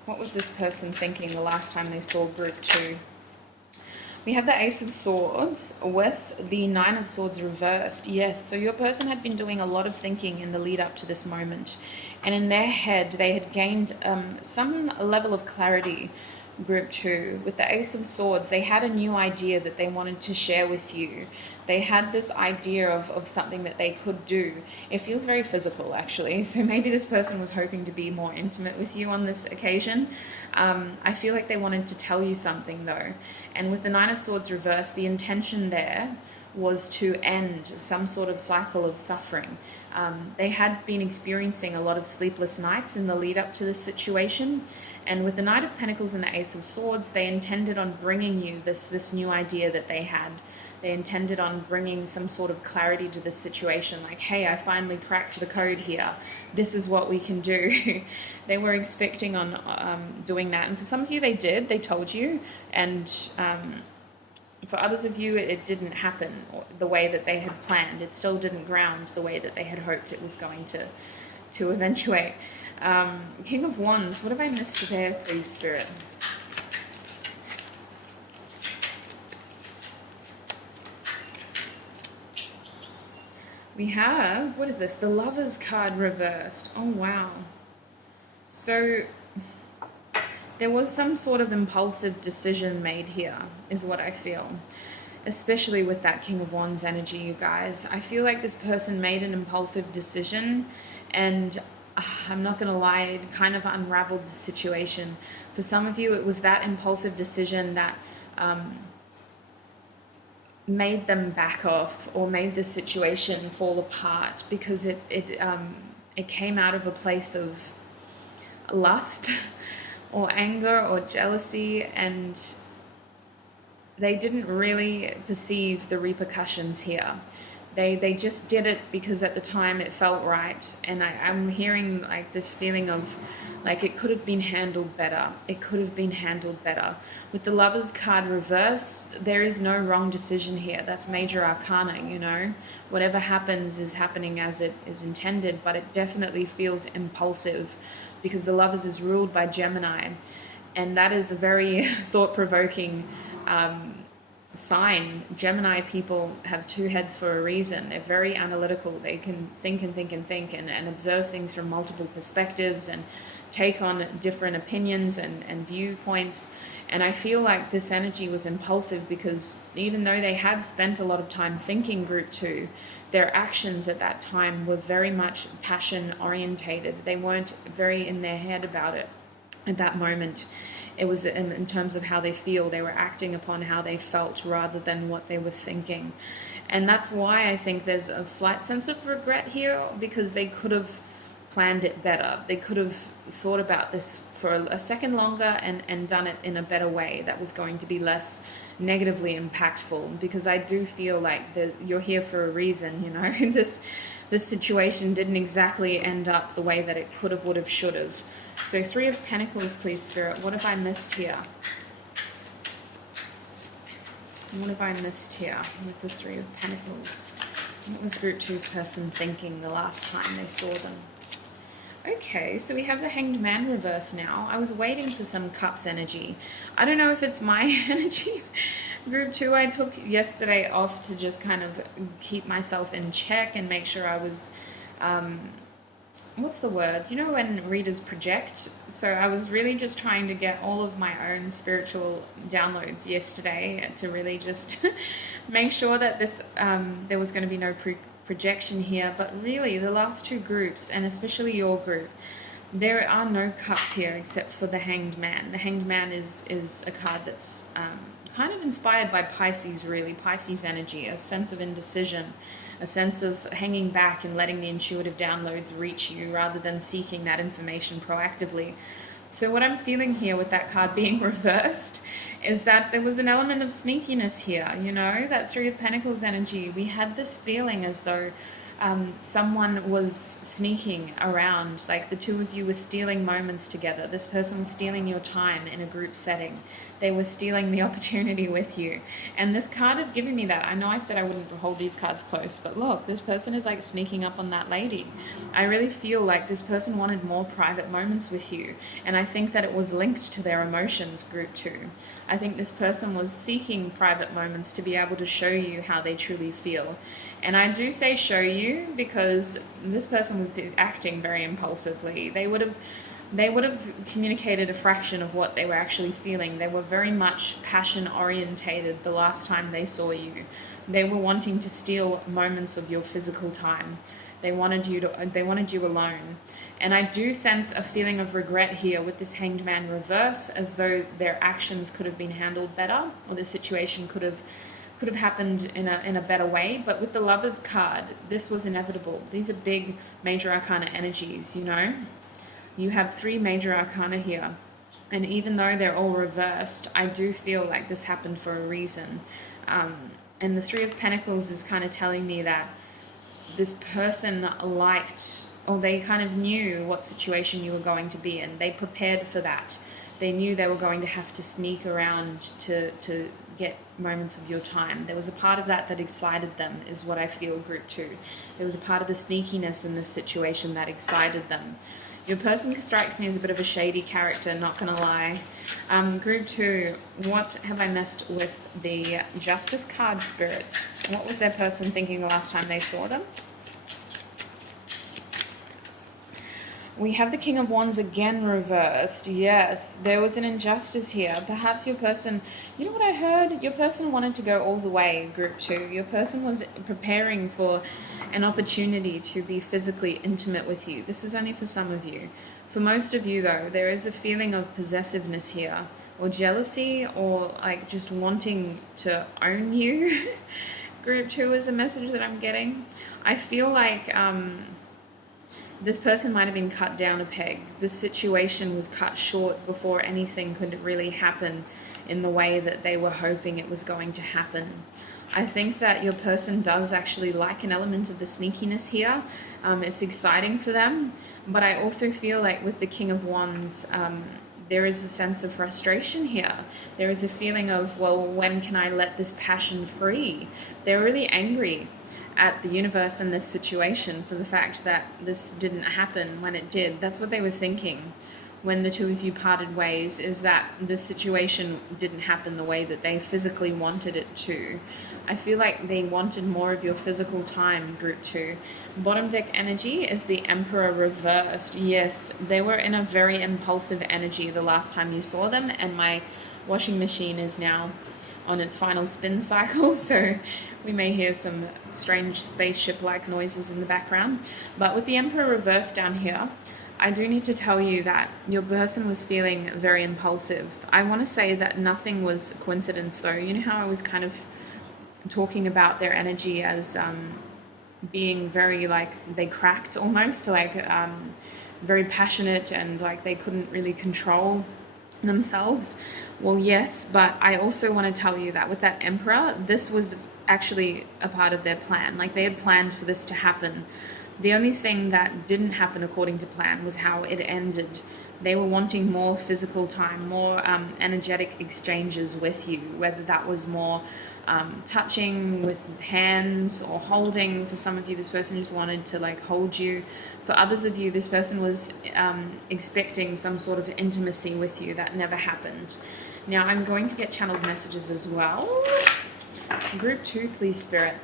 What was this person thinking the last time they saw group 2? We have the Ace of Swords with the Nine of Swords reversed. Yes, so your person had been doing a lot of thinking in the lead up to this moment. And in their head, they had gained some level of clarity. Group 2, with the Ace of Swords, they had a new idea that they wanted to share with you. They had this idea of something that they could do. It feels very physical, actually. So maybe this person was hoping to be more intimate with you on this occasion. I feel like they wanted to tell you something, though. And with the Nine of Swords reversed, the intention there was to end some sort of cycle of suffering. They had been experiencing a lot of sleepless nights in the lead up to this situation, and with the Knight of Pentacles and the Ace of Swords, they intended on bringing you this new idea that they had. They intended on bringing some sort of clarity to this situation, like, hey, I finally cracked the code here. This is what we can do. They were expecting on doing that, and for some of you they did. They told you, and for others of you, it didn't happen the way that they had planned. It still didn't ground the way that they had hoped it was going to eventuate. King of Wands, what have I missed there, please, Spirit? We have, what is this? The Lover's card reversed. Oh, wow. So there was some sort of impulsive decision made here, is what I feel. Especially with that King of Wands energy, you guys. I feel like this person made an impulsive decision, and I'm not going to lie, it kind of unraveled the situation. For some of you, it was that impulsive decision that made them back off or made the situation fall apart, because it came out of a place of lust or anger or jealousy, and they didn't really perceive the repercussions here. They just did it because at the time it felt right, and I'm hearing like this feeling of like it could have been handled better. It could have been handled better. With the Lover's card reversed, there is no wrong decision here. That's major arcana, you know. Whatever happens is happening as it is intended, but it definitely feels impulsive because the Lovers is ruled by Gemini, and that is a very thought-provoking sign. Gemini people have two heads for a reason. They're very analytical. They can think and think and think and observe things from multiple perspectives and take on different opinions and viewpoints. And I feel like this energy was impulsive because even though they had spent a lot of time thinking, group 2, their actions at that time were very much passion orientated. They weren't very in their head about it at that moment. It was in terms of how they feel. They were acting upon how they felt rather than what they were thinking. And that's why I think there's a slight sense of regret here, because they could have planned it better. They could have thought about this for a second longer and done it in a better way that was going to be less negatively impactful, because I do feel like you're here for a reason, you know. This situation didn't exactly end up the way that it could have, would have, should have. So 3 of Pentacles, please, Spirit. What have I missed here? What have I missed here with the 3 of Pentacles? What was group 2's person thinking the last time they saw them? Okay, so we have the Hanged Man reverse now. I was waiting for some Cups energy. I don't know if it's my energy. Group 2, I took yesterday off to just kind of keep myself in check and make sure I was, what's the word? You know when readers project? So I was really just trying to get all of my own spiritual downloads yesterday to really just make sure that this there was going to be no projection here. But really, the last 2 groups, and especially your group, There are no cups here except for the Hanged Man. The Hanged Man is a card that's kind of inspired by Pisces, really. Pisces energy, a sense of indecision, a sense of hanging back and letting the intuitive downloads reach you rather than seeking that information proactively. So what I'm feeling here with that card being reversed is that there was an element of sneakiness here, you know, that Three of Pentacles energy. We had this feeling as though someone was sneaking around, like the two of you were stealing moments together. This person was stealing your time in a group setting. They were stealing the opportunity with you. And this card is giving me that. I know I said I wouldn't hold these cards close, but look, this person is like sneaking up on that lady. I really feel like this person wanted more private moments with you. And I think that it was linked to their emotions, group 2. I think this person was seeking private moments to be able to show you how they truly feel. And I do say show you because this person was acting very impulsively. They would have communicated a fraction of what they were actually feeling. They were very much passion orientated the last time they saw you. They were wanting to steal moments of your physical time. They wanted you alone. And I do sense a feeling of regret here with this Hanged Man reverse, as though their actions could have been handled better, or the situation could have happened in a better way. But with the Lovers card, this was inevitable. These are big major arcana energies, you know. You have 3 major arcana here. And even though they're all reversed, I do feel like this happened for a reason. And the Three of Pentacles is kind of telling me that this person liked, or they kind of knew what situation you were going to be in. They prepared for that. They knew they were going to have to sneak around to get moments of your time. There was a part of that excited them, is what I feel, group 2. There was a part of the sneakiness in this situation that excited them. Your person strikes me as a bit of a shady character, not gonna lie. Group 2, what have I missed with the Justice card, Spirit? What was their person thinking the last time they saw them? We have the King of Wands again reversed. Yes, there was an injustice here. Perhaps your person, you know what I heard? Your person wanted to go all the way, group 2. Your person was preparing for an opportunity to be physically intimate with you. This is only for some of you. For most of you, though, there is a feeling of possessiveness here, or jealousy, or like just wanting to own you. Group 2 is a message that I'm getting. I feel like this person might have been cut down a peg. The situation was cut short before anything could really happen in the way that they were hoping it was going to happen. I think that your person does actually like an element of the sneakiness here. It's exciting for them, but I also feel like with the King of Wands, there is a sense of frustration here. There is a feeling of, well, when can I let this passion free? They're really angry at the universe and this situation for the fact that this didn't happen when it did. That's what they were thinking when the two of you parted ways, is that this situation didn't happen the way that they physically wanted it to. I feel like they wanted more of your physical time, group 2. Bottom deck energy is the Emperor reversed. Yes, they were in a very impulsive energy the last time you saw them, and my washing machine is now on its final spin cycle, so we may hear some strange spaceship-like noises in the background. But with the Emperor reversed down here, I do need to tell you that your person was feeling very impulsive. I want to say that nothing was coincidence, though. You know how I was kind of talking about their energy as being very, like, they cracked almost, like very passionate, and like they couldn't really control themselves? Well, yes, but I also want to tell you that with that Emperor, this was actually a part of their plan. Like, they had planned for this to happen. The only thing that didn't happen according to plan was how it ended. They were wanting more physical time, more energetic exchanges with you, whether that was more touching with hands or holding. For some of you, this person just wanted to like hold you. For others of you, this person was expecting some sort of intimacy with you that never happened. Now, I'm going to get channeled messages as well. Group 2, please, Spirit.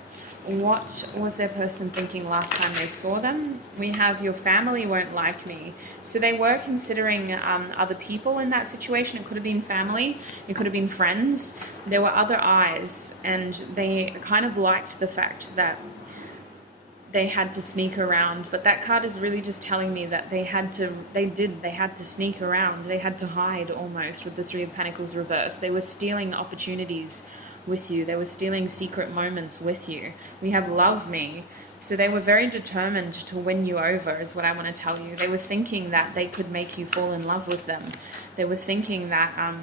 What was their person thinking last time they saw them? We have your family won't like me. So they were considering other people in that situation. It could have been family. It could have been friends. There were other eyes, and they kind of liked the fact that they had to sneak around, but that card is really just telling me that they had to sneak around. They had to hide almost with the Three of Pentacles reversed. They were stealing opportunities with you. They were stealing secret moments with you. We have love me. So they were very determined to win you over, is what I want to tell you. They were thinking that they could make you fall in love with them. They were thinking that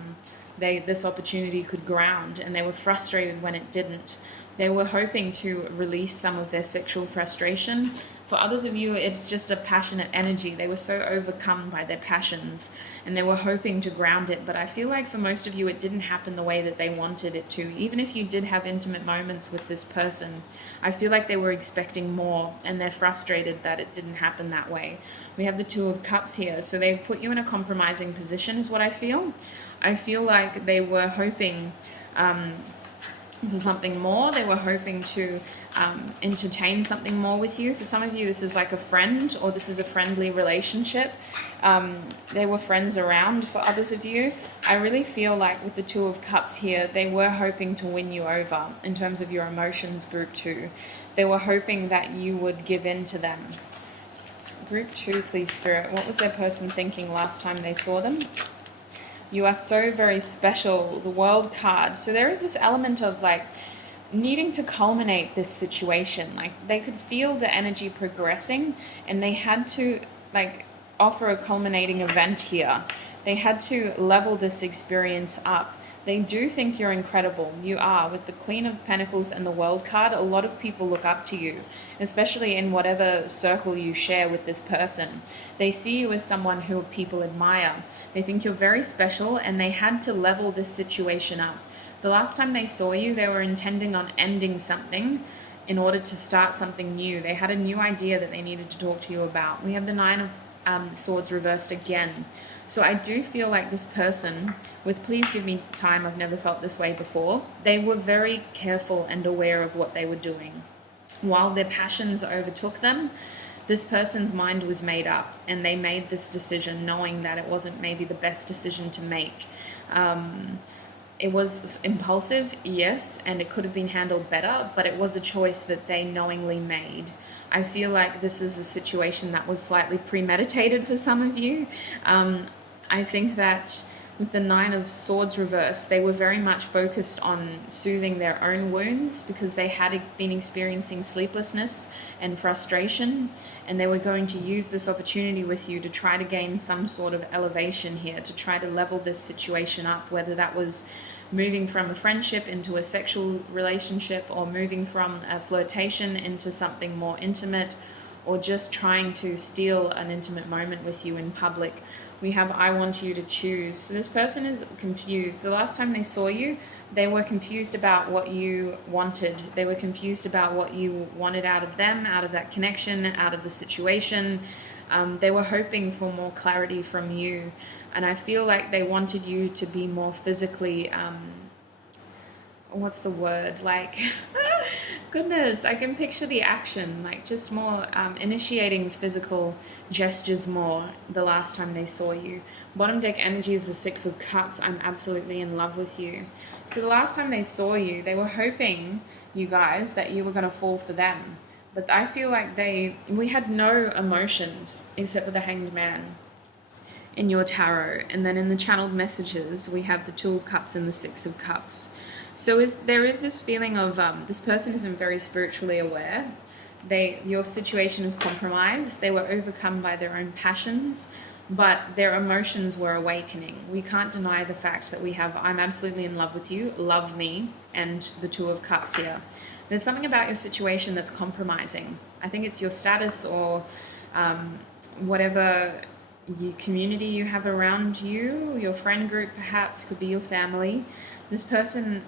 this opportunity could ground, and they were frustrated when it didn't. They were hoping to release some of their sexual frustration. For others of you, it's just a passionate energy. They were so overcome by their passions, and they were hoping to ground it. But I feel like for most of you, it didn't happen the way that they wanted it to. Even if you did have intimate moments with this person, I feel like they were expecting more, and they're frustrated that it didn't happen that way. We have the Two of Cups here, so they put you in a compromising position, is what I feel. I feel like they were hoping for something more. They were hoping to entertain something more with you. For some of you, this is like a friend, or this is a friendly relationship. They were friends around. For others of you, I really feel like with the Two of Cups here, they were hoping to win you over in terms of your emotions, Group 2. They were hoping that you would give in to them. Group 2, please, Spirit. What was their person thinking last time they saw them? You are so very special, the World card. So there is this element of like needing to culminate this situation. Like they could feel the energy progressing, and they had to like offer a culminating event here. They had to level this experience up. They do think you're incredible. You are. With the Queen of Pentacles and the World card, a lot of people look up to you, especially in whatever circle you share with this person. They see you as someone who people admire. They think you're very special, and they had to level this situation up. The last time they saw you, they were intending on ending something in order to start something new. They had a new idea that they needed to talk to you about. We have the Nine of Swords reversed again. So I do feel like this person, with please give me time, I've never felt this way before, they were very careful and aware of what they were doing. While their passions overtook them, this person's mind was made up, and they made this decision knowing that it wasn't maybe the best decision to make. It was impulsive, yes, and it could have been handled better, but it was a choice that they knowingly made. I feel like this is a situation that was slightly premeditated for some of you. I think that with the Nine of Swords reversed, they were very much focused on soothing their own wounds because they had been experiencing sleeplessness and frustration, and they were going to use this opportunity with you to try to gain some sort of elevation here, to try to level this situation up, whether that was moving from a friendship into a sexual relationship, or moving from a flirtation into something more intimate, or just trying to steal an intimate moment with you in public. We have I want you to choose. So this person is confused. The last time they saw you, they were confused about what you wanted. They were confused about what you wanted out of them, out of that connection, out of the situation. They were hoping for more clarity from you. And I feel like they wanted you to be more physically, what's the word? Like, goodness, I can picture the action, like just more initiating physical gestures more the last time they saw you. Bottom deck energy is the Six of Cups. I'm absolutely in love with you. So the last time they saw you, they were hoping, you guys, that you were going to fall for them. But I feel like we had no emotions except for the Hanged Man in your tarot. And then in the channeled messages, we have the Two of Cups and the Six of Cups. So there is this feeling of this person isn't very spiritually aware. Your situation is compromised. They were overcome by their own passions, but their emotions were awakening. We can't deny the fact that we have I'm absolutely in love with you, love me, and the Two of Cups here. There's something about your situation that's compromising. I think it's your status or whatever community you have around you, your friend group perhaps, could be your family. This person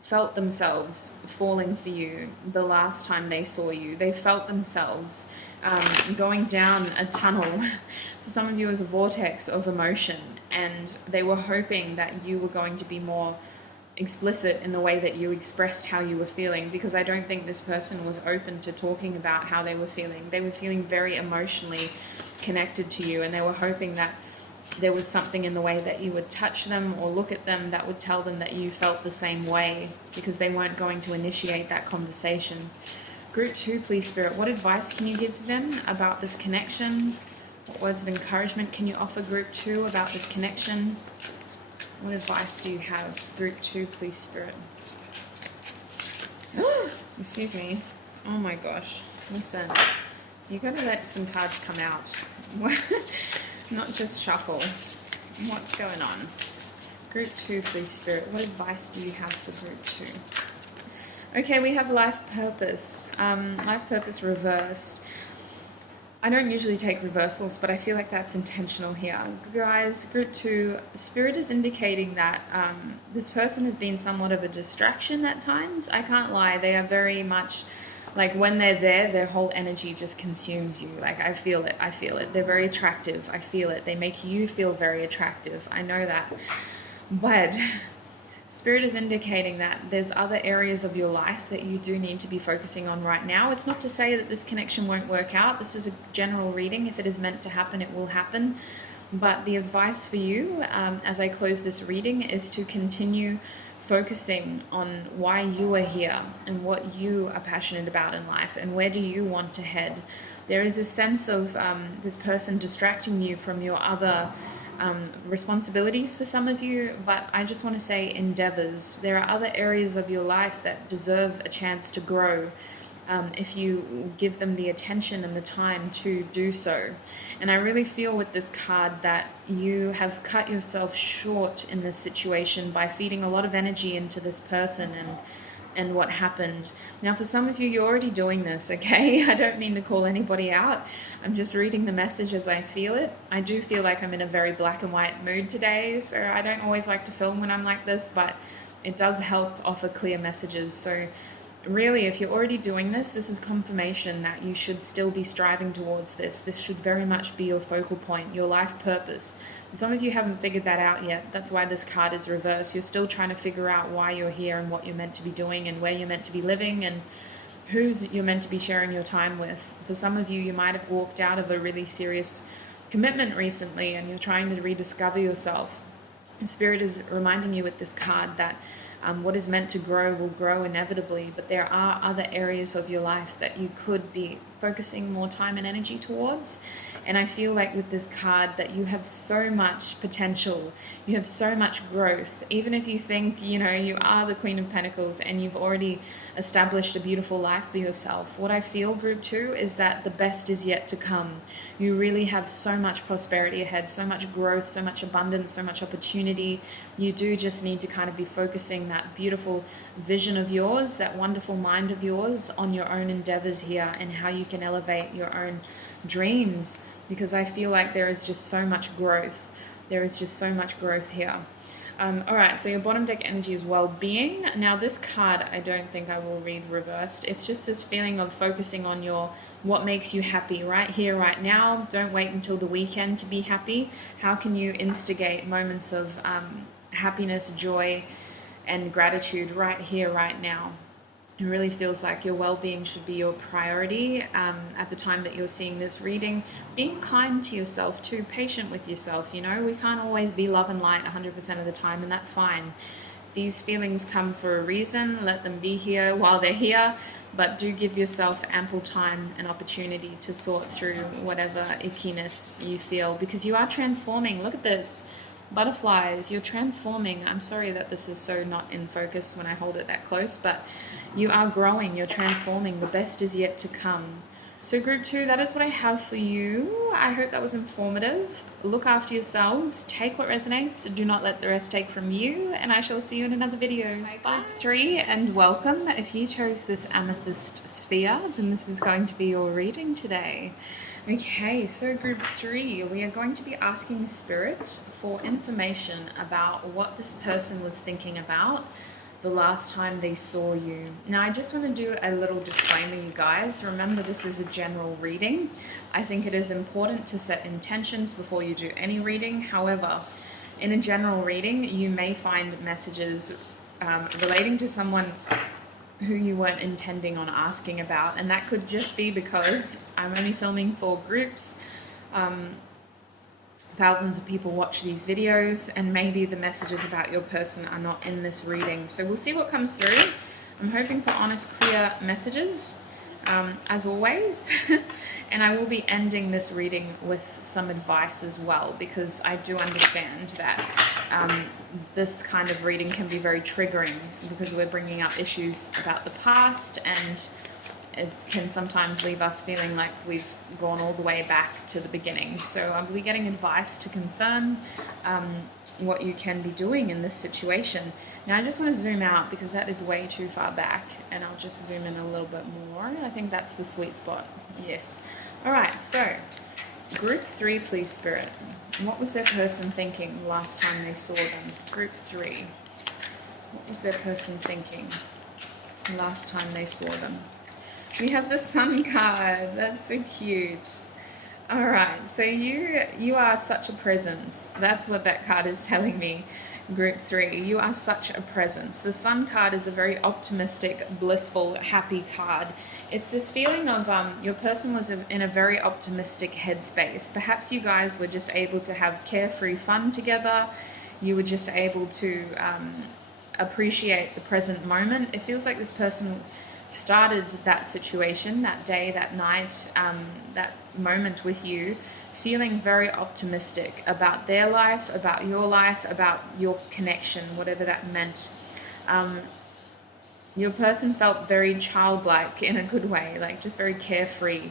felt themselves falling for you the last time they saw you. They felt themselves going down a tunnel. For some of you, as a vortex of emotion, and they were hoping that you were going to be more explicit in the way that you expressed how you were feeling, because I don't think this person was open to talking about how they were feeling. They were feeling very emotionally connected to you, and they were hoping that there was something in the way that you would touch them or look at them that would tell them that you felt the same way, because they weren't going to initiate that conversation. Group 2, please, Spirit, what advice can you give them about this connection? What words of encouragement can you offer Group 2 about this connection? What advice do you have? Group 2, please, Spirit. Excuse me. Oh my gosh. Listen, you gotta let some cards come out. Not just shuffle. What's going on? Group 2, please, Spirit. What advice do you have for Group 2? Okay, we have life purpose. Life purpose reversed. I don't usually take reversals, but I feel like that's intentional here. Guys, Group 2, Spirit is indicating that this person has been somewhat of a distraction at times. I can't lie. They are very much, like, when they're there, their whole energy just consumes you. Like, I feel it. I feel it. They're very attractive. I feel it. They make you feel very attractive. I know that. But Spirit is indicating that there's other areas of your life that you do need to be focusing on right now. It's not to say that this connection won't work out. This is a general reading. If it is meant to happen, it will happen. But the advice for you, as I close this reading, is to continue focusing on why you are here and what you are passionate about in life and where do you want to head. There is a sense of this person distracting you from your other responsibilities for some of you, but I just want to say endeavors. There are other areas of your life that deserve a chance to grow if you give them the attention and the time to do so. And I really feel with this card that you have cut yourself short in this situation by feeding a lot of energy into this person and what happened. Now, for some of you, you're already doing this, okay? I don't mean to call anybody out. I'm just reading the message as I feel it. I do feel like I'm in a very black and white mood today, so I don't always like to film when I'm like this, but it does help offer clear messages. So really, if you're already doing this, this is confirmation that you should still be striving towards this. This should very much be your focal point, your life purpose. Some of you haven't figured that out yet. That's why this card is reversed. You're still trying to figure out why you're here and what you're meant to be doing and where you're meant to be living and who's you're meant to be sharing your time with. For some of you, you might have walked out of a really serious commitment recently and you're trying to rediscover yourself. And Spirit is reminding you with this card that what is meant to grow will grow inevitably, but there are other areas of your life that you could be focusing more time and energy towards. And I feel like with this card that you have so much potential, you have so much growth. Even if you think, you know, you are the Queen of Pentacles and you've already established a beautiful life for yourself, what I feel, Group 2, is that the best is yet to come. You really have so much prosperity ahead, so much growth, so much abundance, so much opportunity. You do just need to kind of be focusing that beautiful vision of yours, that wonderful mind of yours on your own endeavors here and how you can elevate your own dreams. Because I feel like there is just so much growth. There is just so much growth here. All right, so your bottom deck energy is well-being. Now this card, I don't think I will read reversed. It's just this feeling of focusing on what makes you happy right here, right now. Don't wait until the weekend to be happy. How can you instigate moments of happiness, joy, and gratitude right here, right now? It really feels like your well-being should be your priority at the time that you're seeing this reading. Being kind to yourself too, patient with yourself. You know, we can't always be love and light 100% of the time, and that's fine. These feelings come for a reason. Let them be here while they're here, but do give yourself ample time and opportunity to sort through whatever ickiness you feel, because you are transforming. Look at this. Butterflies, you're transforming. I'm sorry that this is so not in focus when I hold it that close, but you are growing, you're transforming. The best is yet to come. So Group 2, that is what I have for you. I hope that was informative. Look after yourselves, take what resonates, do not let the rest take from you, and I shall see you in another video. Bye. Group 3, and welcome. If you chose this amethyst sphere, then this is going to be your reading today. Okay, so Group 3, we are going to be asking the Spirit for information about what this person was thinking about the last time they saw you. Now, I just want to do a little disclaimer, you guys. Remember, this is a general reading. I think it is important to set intentions before you do any reading. However, in a general reading, you may find messages relating to someone who you weren't intending on asking about, and that could just be because I'm only filming for groups. Thousands of people watch these videos, and maybe the messages about your person are not in this reading. So we'll see what comes through. I'm hoping for honest, clear messages. as always. And I will be ending this reading with some advice as well, because I do understand that this kind of reading can be very triggering, because we're bringing up issues about the past, and it can sometimes leave us feeling like we've gone all the way back to the beginning. So I'll be getting advice to confirm what you can be doing in this situation. Now I just want to zoom out, because that is way too far back, and I'll just zoom in a little bit more. I think that's the sweet spot. Yes. All right, so group 3, please, Spirit. What was that person thinking last time they saw them? Group 3. What was that person thinking last time they saw them? We have the Sun card. That's so cute. All right, so you are such a presence. That's what that card is telling me. Group 3, you are such a presence. The Sun card is a very optimistic, blissful, happy card. It's this feeling of your person was in a very optimistic headspace. Perhaps you guys were just able to have carefree fun together. You were just able to appreciate the present moment. It feels like this person started that situation, that day, that night, that moment with you, feeling very optimistic about their life, about your connection, whatever that meant. Your person felt very childlike in a good way, like just very carefree.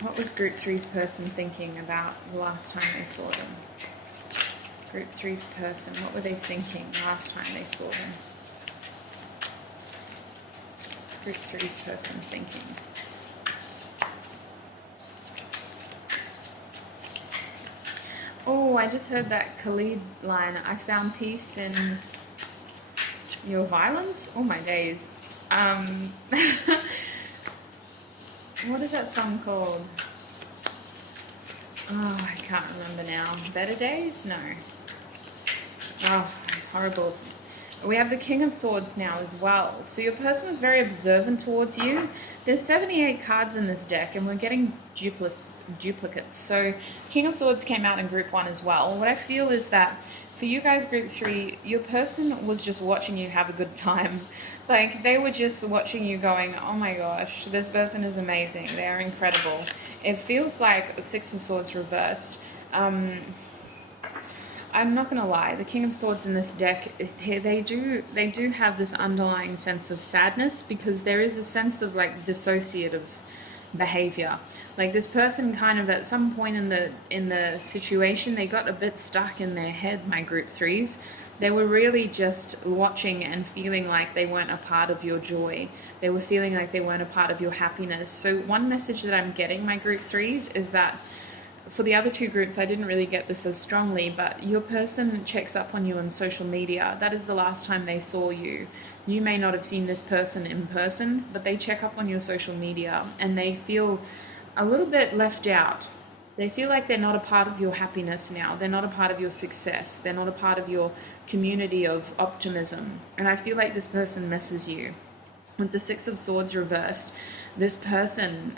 What was Group 3's person thinking about the last time they saw them? Group 3's person, what were they thinking last time they saw them? What's Group 3's person thinking? Oh, I just heard that Khalid line. I found peace in your violence. Oh my days. What is that song called? Oh, I can't remember now. Better Days? No. Oh, horrible. We have the King of Swords now as well. So your person was very observant towards you. There's 78 cards in this deck, and we're getting duplicates. So King of Swords came out in Group 1 as well. What I feel is that for you guys, Group 3, your person was just watching you have a good time. Like, they were just watching you going, oh my gosh, this person is amazing. They are incredible. It feels like Six of Swords reversed. I'm not going to lie, the King of Swords in this deck, they do have this underlying sense of sadness, because there is a sense of like dissociative behavior. Like this person kind of at some point in the situation, they got a bit stuck in their head, my Group 3s. They were really just watching and feeling like they weren't a part of your joy. They were feeling like they weren't a part of your happiness. So one message that I'm getting, my Group 3s, is that for the other two groups, I didn't really get this as strongly, but your person checks up on you on social media. That is the last time they saw you. You may not have seen this person in person, but they check up on your social media, and they feel a little bit left out. They feel like they're not a part of your happiness now. They're not a part of your success. They're not a part of your community of optimism. And I feel like this person misses you. With the Six of Swords reversed, this person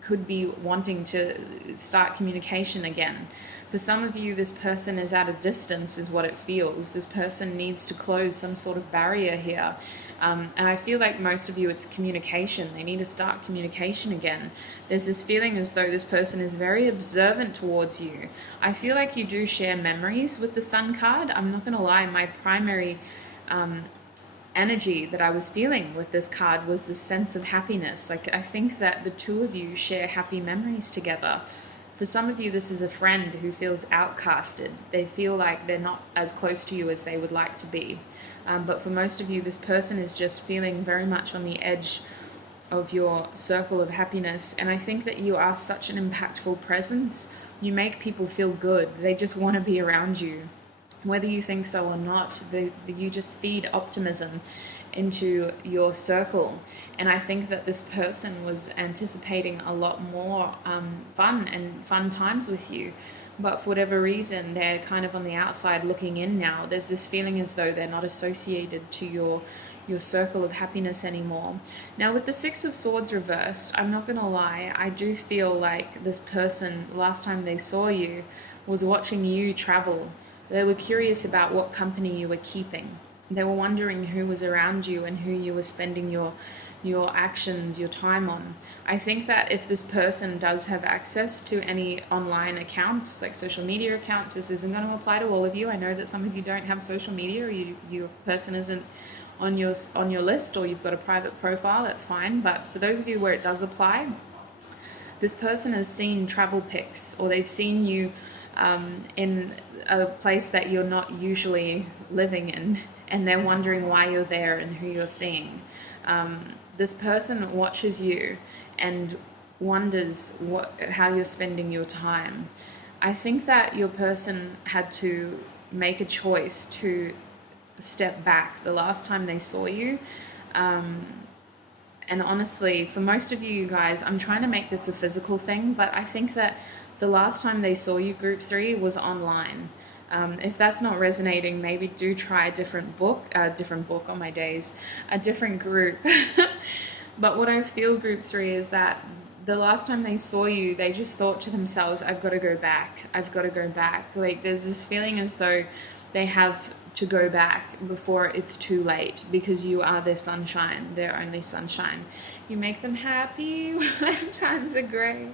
could be wanting to start communication again. For some of you, this person is at a distance, is what it feels. This person needs to close some sort of barrier here. And I feel like most of you, it's communication. They need to start communication again. There's this feeling as though this person is very observant towards you. I feel like you do share memories with the Sun card. I'm not going to lie, my primary energy that I was feeling with this card was this sense of happiness. Like, I think that the two of you share happy memories together. For some of you, this is a friend who feels outcasted. They feel like they're not as close to you as they would like to be. But for most of you, this person is just feeling very much on the edge of your circle of happiness. And I think that you are such an impactful presence. You make people feel good. They just want to be around you. Whether you think so or not, you just feed optimism into your circle. And I think that this person was anticipating a lot more fun times with you. But for whatever reason, they're kind of on the outside looking in now. There's this feeling as though they're not associated to your circle of happiness anymore. Now, with the Six of Swords reversed, I'm not going to lie, I do feel like this person, last time they saw you, was watching you travel. They were curious about what company you were keeping. They were wondering who was around you and who you were spending your your actions, your time on. I think that if this person does have access to any online accounts, like social media accounts, this isn't going to apply to all of you. I know that some of you don't have social media, or your person isn't on your list, or you've got a private profile, that's fine. But for those of you where it does apply, this person has seen travel pics, or they've seen you in a place that you're not usually living in, and they're wondering why you're there and who you're seeing. This person watches you and wonders how you're spending your time. I think that your person had to make a choice to step back the last time they saw you. And honestly, for most of you guys, I'm trying to make this a physical thing, but I think that the last time they saw you, group 3, was online. If that's not resonating, maybe do try a different book on my days, a different group. But what I feel, group 3, is that the last time they saw you, they just thought to themselves, I've got to go back. I've got to go back. Like, there's this feeling as though they have to go back before it's too late, because you are their sunshine, their only sunshine. You make them happy when times are great.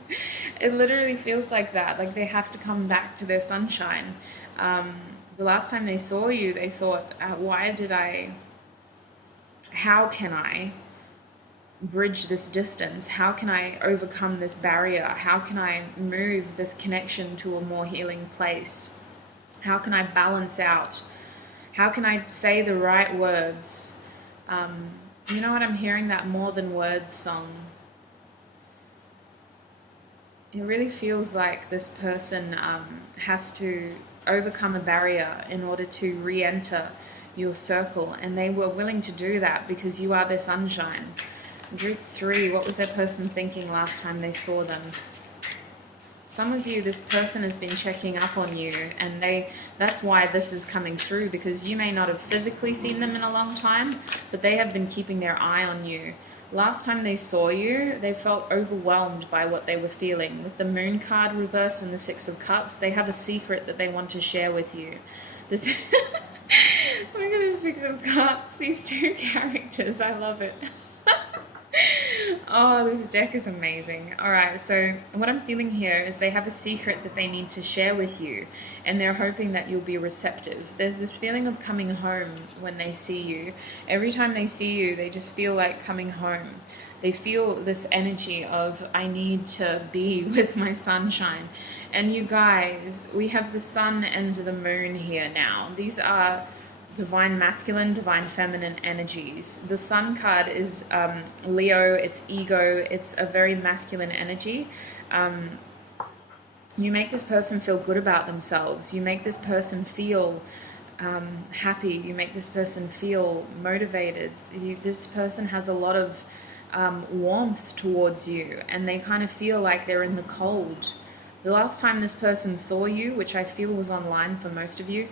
It literally feels like that, like they have to come back to their sunshine. The last time they saw you, they thought, how can I bridge this distance? How can I overcome this barrier? How can I move this connection to a more healing place? How can I balance out? How can I say the right words? You know what, I'm hearing that more than words song. It really feels like this person has to overcome a barrier in order to re-enter your circle, and they were willing to do that because you are their sunshine. Group 3, what was that person thinking last time they saw them? Some of you, this person has been checking up on you, and that's why this is coming through, because you may not have physically seen them in a long time, but they have been keeping their eye on you. Last time they saw you, they felt overwhelmed by what they were feeling. With the Moon card reversed and the 6 of Cups, they have a secret that they want to share with you. This look at the 6 of Cups, these two characters, I love it. Oh, this deck is amazing. Alright, so what I'm feeling here is they have a secret that they need to share with you, and they're hoping that you'll be receptive. There's this feeling of coming home when they see you. Every time they see you, they just feel like coming home. They feel this energy of, I need to be with my sunshine. And you guys, we have the sun and the moon here now. These are divine masculine, divine feminine energies. The sun card is Leo, it's ego, it's a very masculine energy. You make this person feel good about themselves. You make this person feel happy. You make this person feel motivated. This person has a lot of warmth towards you, and they kind of feel like they're in the cold. The last time this person saw you, which I feel was online for most of you,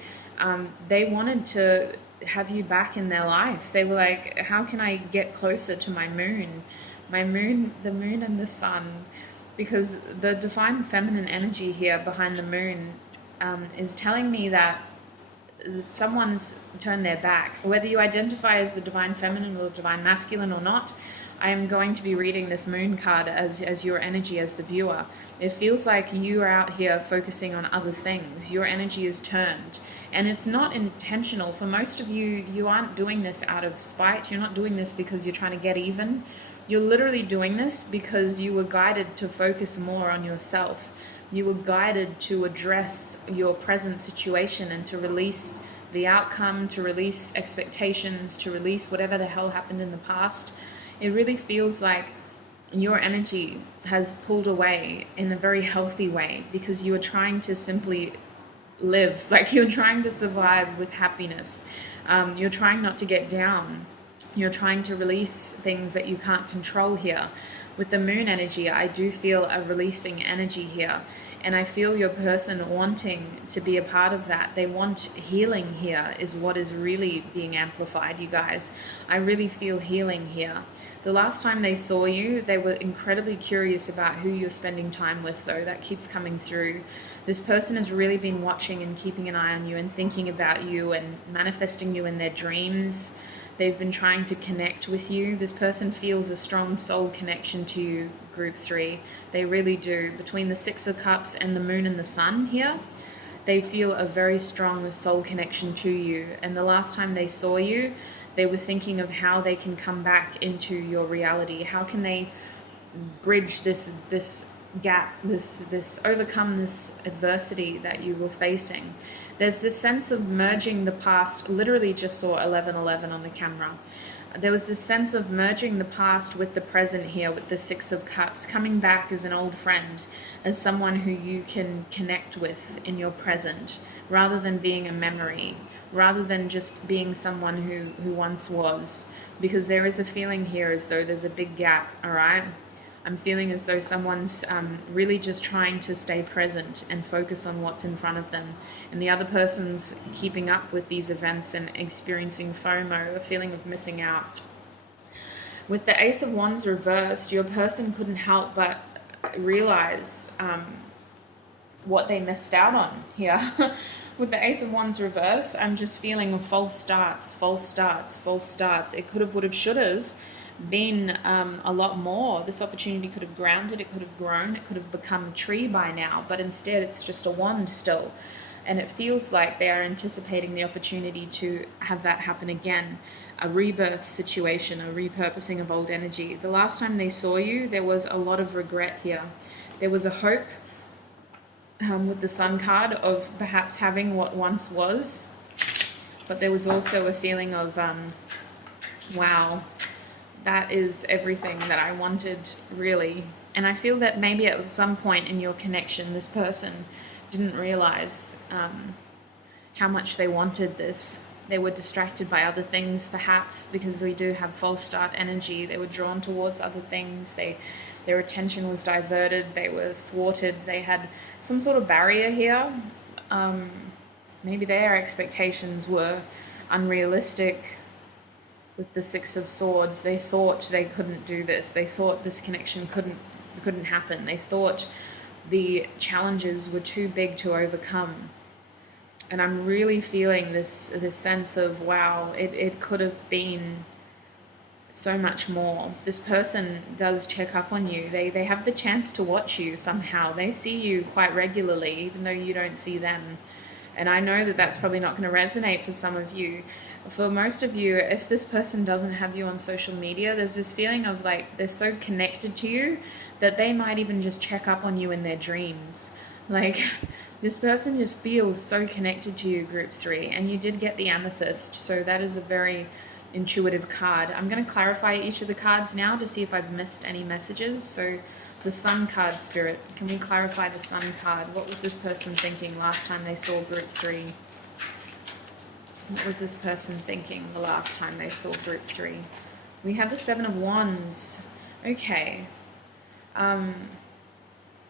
they wanted to have you back in their life. They were like, how can I get closer to my moon? The moon and the sun. Because the divine feminine energy here behind the moon is telling me that someone's turned their back. Whether you identify as the divine feminine or divine masculine or not, I am going to be reading this moon card as your energy as the viewer. It feels like you are out here focusing on other things. Your energy is turned. And it's not intentional. For most of you, you aren't doing this out of spite. You're not doing this because you're trying to get even. You're literally doing this because you were guided to focus more on yourself. You were guided to address your present situation and to release the outcome, to release expectations, to release whatever the hell happened in the past. It really feels like your energy has pulled away in a very healthy way because you are trying to simply live, like you're trying to survive with happiness. You're trying not to get down. You're trying to release things that you can't control here. With the moon energy, I do feel a releasing energy here. And I feel your person wanting to be a part of that. They want healing here is what is really being amplified, you guys. I really feel healing here. The last time they saw you, they were incredibly curious about who you're spending time with, though. That keeps coming through. This person has really been watching and keeping an eye on you and thinking about you and manifesting you in their dreams. They've been trying to connect with you. This person feels a strong soul connection to you, group 3. They really do. Between the 6 of Cups and the Moon and the Sun here, they feel a very strong soul connection to you. And the last time they saw you, they were thinking of how they can come back into your reality. How can they bridge this gap, this overcome this adversity that you were facing? There's this sense of merging the past. Literally just saw 1111 on the camera. There was this sense of merging the past with the present here, with the 6 of Cups, coming back as an old friend, as someone who you can connect with in your present, rather than being a memory, rather than just being someone who once was. Because there is a feeling here as though there's a big gap, all right? I'm feeling as though someone's really just trying to stay present and focus on what's in front of them. And the other person's keeping up with these events and experiencing FOMO, a feeling of missing out. With the Ace of Wands reversed, your person couldn't help but realize what they missed out on here. With the Ace of Wands reversed, I'm just feeling a false starts, false starts, false starts. It could have, would have, should have been a lot more. This opportunity could have grounded, it could have grown, it could have become a tree by now, but instead it's just a wand still. And it feels like they are anticipating the opportunity to have that happen again. A rebirth situation, a repurposing of old energy. The last time they saw you, there was a lot of regret here. There was a hope with the Sun card of perhaps having what once was, but there was also a feeling of, wow, that is everything that I wanted, really. And I feel that maybe at some point in your connection, this person didn't realize how much they wanted this. They were distracted by other things, perhaps, because we do have false start energy. They were drawn towards other things. Their attention was diverted. They were thwarted. They had some sort of barrier here. Maybe their expectations were unrealistic. With the 6 of Swords, they thought they couldn't do this. They thought this connection couldn't happen. They thought the challenges were too big to overcome. And I'm really feeling this sense of, wow, it could have been so much more. This person does check up on you. They have the chance to watch you somehow. They see you quite regularly, even though you don't see them. And I know that that's probably not going to resonate for some of you. For most of you, if this person doesn't have you on social media, there's this feeling of like they're so connected to you that they might even just check up on you in their dreams. Like, this person just feels so connected to you, group 3. And you did get the Amethyst, so that is a very intuitive card. I'm going to clarify each of the cards now to see if I've missed any messages. So the Sun card, Spirit, can we clarify the Sun card? What was this person thinking last time they saw group 3? What was this person thinking the last time they saw group 3? We have the 7 of Wands. Okay.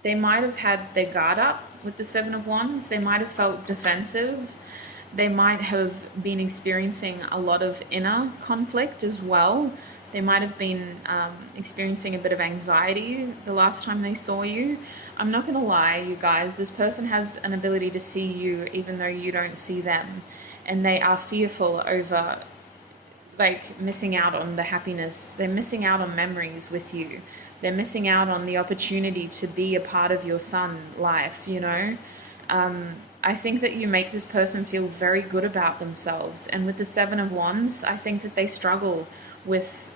They might have had their guard up with the 7 of Wands. They might have felt defensive. They might have been experiencing a lot of inner conflict as well. They might have been experiencing a bit of anxiety the last time they saw you. I'm not going to lie, you guys. This person has an ability to see you even though you don't see them. And they are fearful over, like, missing out on the happiness. They're missing out on memories with you. They're missing out on the opportunity to be a part of your sun life, you know. I think that you make this person feel very good about themselves. And with the 7 of Wands, I think that they struggle with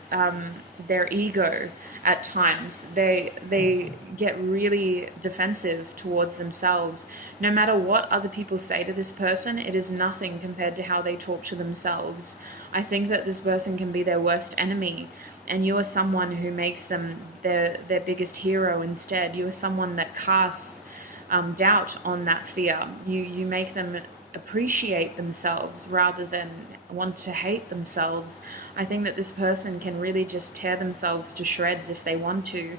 their ego at times. They get really defensive towards themselves. No matter what other people say to this person, it is nothing compared to how they talk to themselves. I think that this person can be their worst enemy, and you are someone who makes them their biggest hero instead. You are someone that casts doubt on that fear. You make them appreciate themselves rather than want to hate themselves. I think that this person can really just tear themselves to shreds if they want to,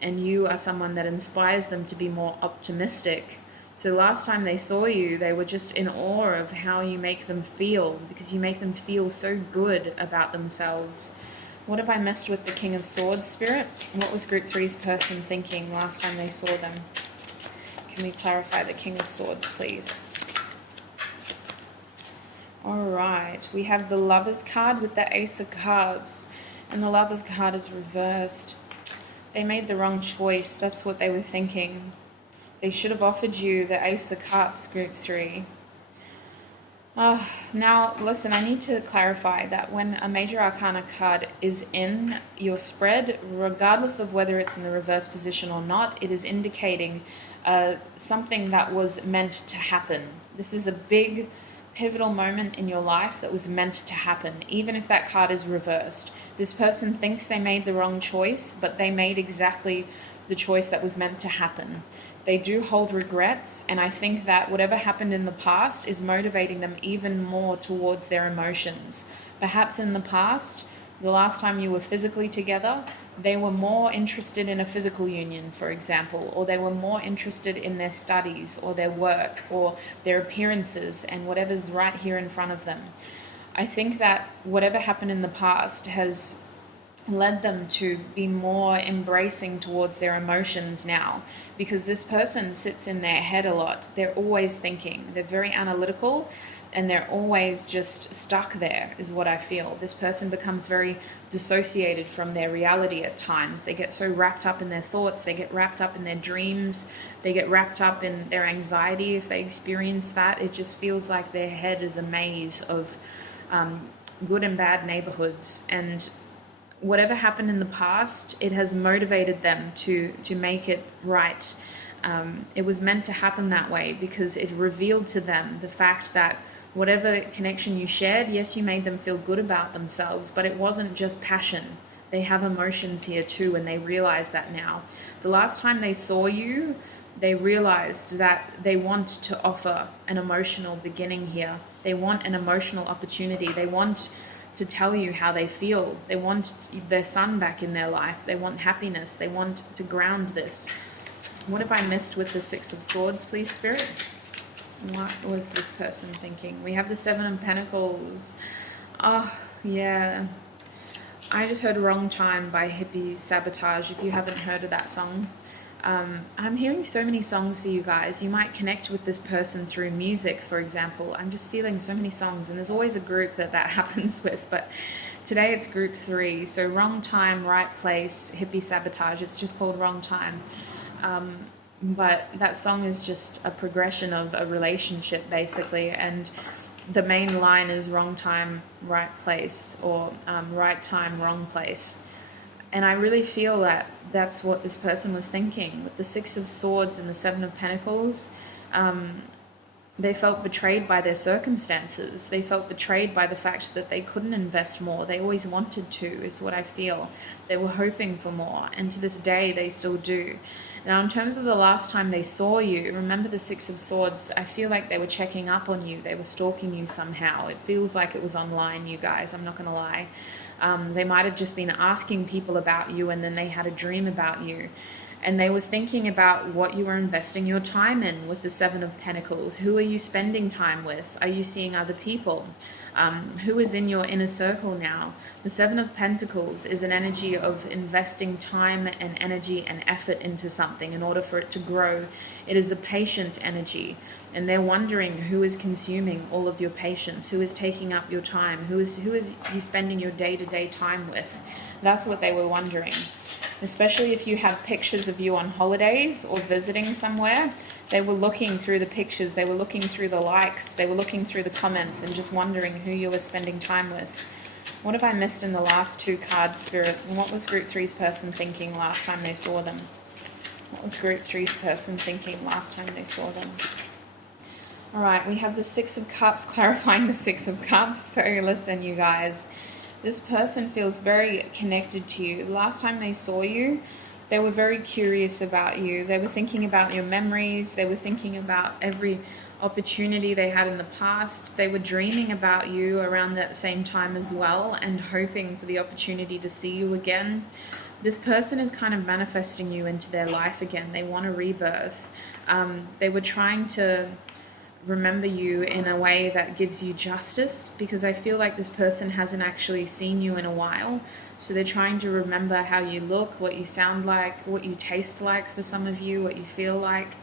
and you are someone that inspires them to be more optimistic. So last time they saw you, they were just in awe of how you make them feel, because you make them feel so good about themselves. What have I missed with the King of Swords, Spirit? What was Group 3's person thinking last time they saw them? Can we clarify the King of Swords, please? Alright, we have the Lover's card with the Ace of Cups, and the Lover's card is reversed. They made the wrong choice. That's what they were thinking. They should have offered you the Ace of Cups, Group 3. Now, listen, I need to clarify that when a Major Arcana card is in your spread, regardless of whether it's in the reverse position or not, it is indicating something that was meant to happen. This is a big, pivotal moment in your life that was meant to happen, even if that card is reversed. This person thinks they made the wrong choice, but they made exactly the choice that was meant to happen. They do hold regrets, and I think that whatever happened in the past is motivating them even more towards their emotions. Perhaps in the past, the last time you were physically together, they were more interested in a physical union, for example, or they were more interested in their studies or their work or their appearances and whatever's right here in front of them. I think that whatever happened in the past has led them to be more embracing towards their emotions now, because this person sits in their head a lot. They're always thinking. They're very analytical, and they're always just stuck there, is what I feel. This person becomes very dissociated from their reality at times. They get so wrapped up in their thoughts, they get wrapped up in their dreams, they get wrapped up in their anxiety if they experience that. It just feels like their head is a maze of good and bad neighborhoods, and whatever happened in the past, it has motivated them to make it right. It was meant to happen that way because it revealed to them the fact that whatever connection you shared, yes, you made them feel good about themselves, but it wasn't just passion. They have emotions here too, and they realize that now. The last time they saw you, they realized that they want to offer an emotional beginning here. They want an emotional opportunity. They want to tell you how they feel. They want their son back in their life. They want happiness. They want to ground this. What have I missed with the Six of Swords, please, Spirit? What was this person thinking? We have the Seven of Pentacles. Oh, yeah. I just heard Wrong Time by Hippie Sabotage, if you haven't heard of that song. I'm hearing so many songs for you guys. You might connect with this person through music, for example. I'm just feeling so many songs, and there's always a group that happens with, but today it's Group 3. So Wrong Time, Right Place, Hippie Sabotage. It's just called Wrong Time. But that song is just a progression of a relationship, basically, and the main line is wrong time, right place, or right time, wrong place. And I really feel that that's what this person was thinking. With the Six of Swords and the Seven of Pentacles, they felt betrayed by their circumstances. They felt betrayed by the fact that they couldn't invest more. They always wanted to, is what I feel. They were hoping for more, and to this day they still do. Now, in terms of the last time they saw you, remember the Six of Swords, I feel like they were checking up on you. They were stalking you somehow. It feels like it was online, you guys, I'm not going to lie. They might have just been asking people about you, and then they had a dream about you. And they were thinking about what you were investing your time in with the Seven of Pentacles. Who are you spending time with? Are you seeing other people? Who is in your inner circle now? The Seven of Pentacles is an energy of investing time and energy and effort into something in order for it to grow. It is a patient energy. And they're wondering who is consuming all of your patience, who is taking up your time, who is you spending your day-to-day time with. That's what they were wondering. Especially if you have pictures of you on holidays or visiting somewhere, they were looking through the pictures, they were looking through the likes, they were looking through the comments and just wondering who you were spending time with. What have I missed in the last two cards, Spirit? And what was Group 3's person thinking last time they saw them? What was Group 3's person thinking last time they saw them? All right, we have the Six of Cups, clarifying the Six of Cups. So listen, you guys. This person feels very connected to you. Last time they saw you, they were very curious about you. They were thinking about your memories. They were thinking about every opportunity they had in the past. They were dreaming about you around that same time as well and hoping for the opportunity to see you again. This person is kind of manifesting you into their life again. They want a rebirth. They were trying to remember you in a way that gives you justice, because I feel like this person hasn't actually seen you in a while. So they're trying to remember how you look, what you sound like, what you taste like for some of you, what you feel like.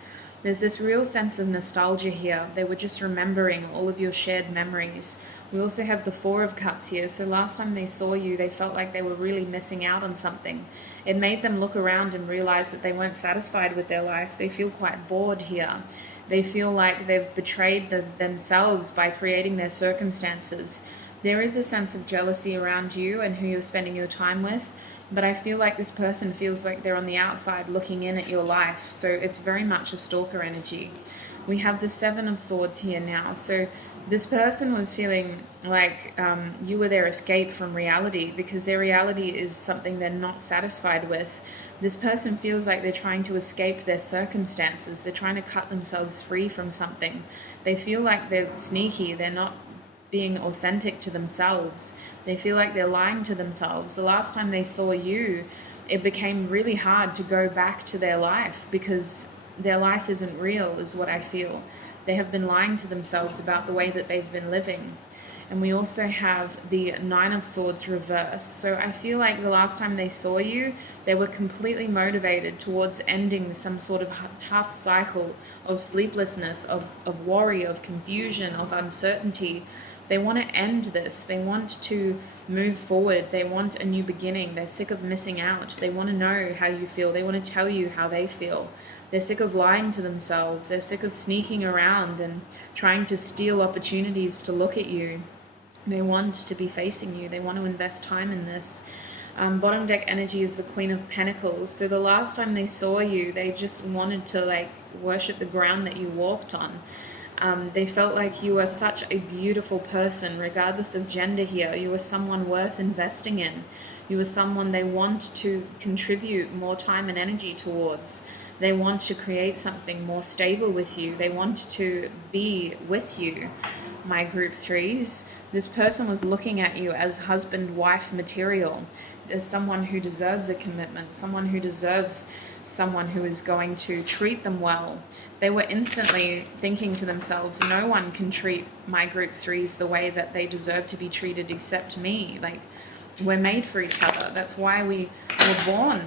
There's this real sense of nostalgia here. They were just remembering all of your shared memories. We also have the Four of Cups here. So last time they saw you, they felt like they were really missing out on something. It made them look around and realize that they weren't satisfied with their life. They feel quite bored here. They feel like they've betrayed themselves by creating their circumstances. There is a sense of jealousy around you and who you're spending your time with, but I feel like this person feels like they're on the outside looking in at your life. So it's very much a stalker energy. We have the Seven of Swords here now. So this person was feeling like you were their escape from reality, because their reality is something they're not satisfied with. This person feels like they're trying to escape their circumstances. They're trying to cut themselves free from something. They feel like they're sneaky. They're not being authentic to themselves. They feel like they're lying to themselves. The last time they saw you, it became really hard to go back to their life, because their life isn't real, is what I feel. They have been lying to themselves about the way that they've been living. And we also have the Nine of Swords reversed. So I feel like the last time they saw you, they were completely motivated towards ending some sort of tough cycle of sleeplessness, of worry, of confusion, of uncertainty. They want to end this. They want to move forward. They want a new beginning. They're sick of missing out. They want to know how you feel. They want to tell you how they feel. They're sick of lying to themselves. They're sick of sneaking around and trying to steal opportunities to look at you. They want to be facing you. They want to invest time in this. Bottom deck energy is the Queen of Pentacles. So the last time they saw you, they just wanted to worship the ground that you walked on. They felt like you were such a beautiful person, regardless of gender here. You were someone worth investing in. You were someone they want to contribute more time and energy towards. They want to create something more stable with you. They want to be with you, my group threes. This person was looking at you as husband-wife material, as someone who deserves a commitment, someone who deserves someone who is going to treat them well. They were instantly thinking to themselves, no one can treat my group threes the way that they deserve to be treated except me. Like, we're made for each other. That's why we were born.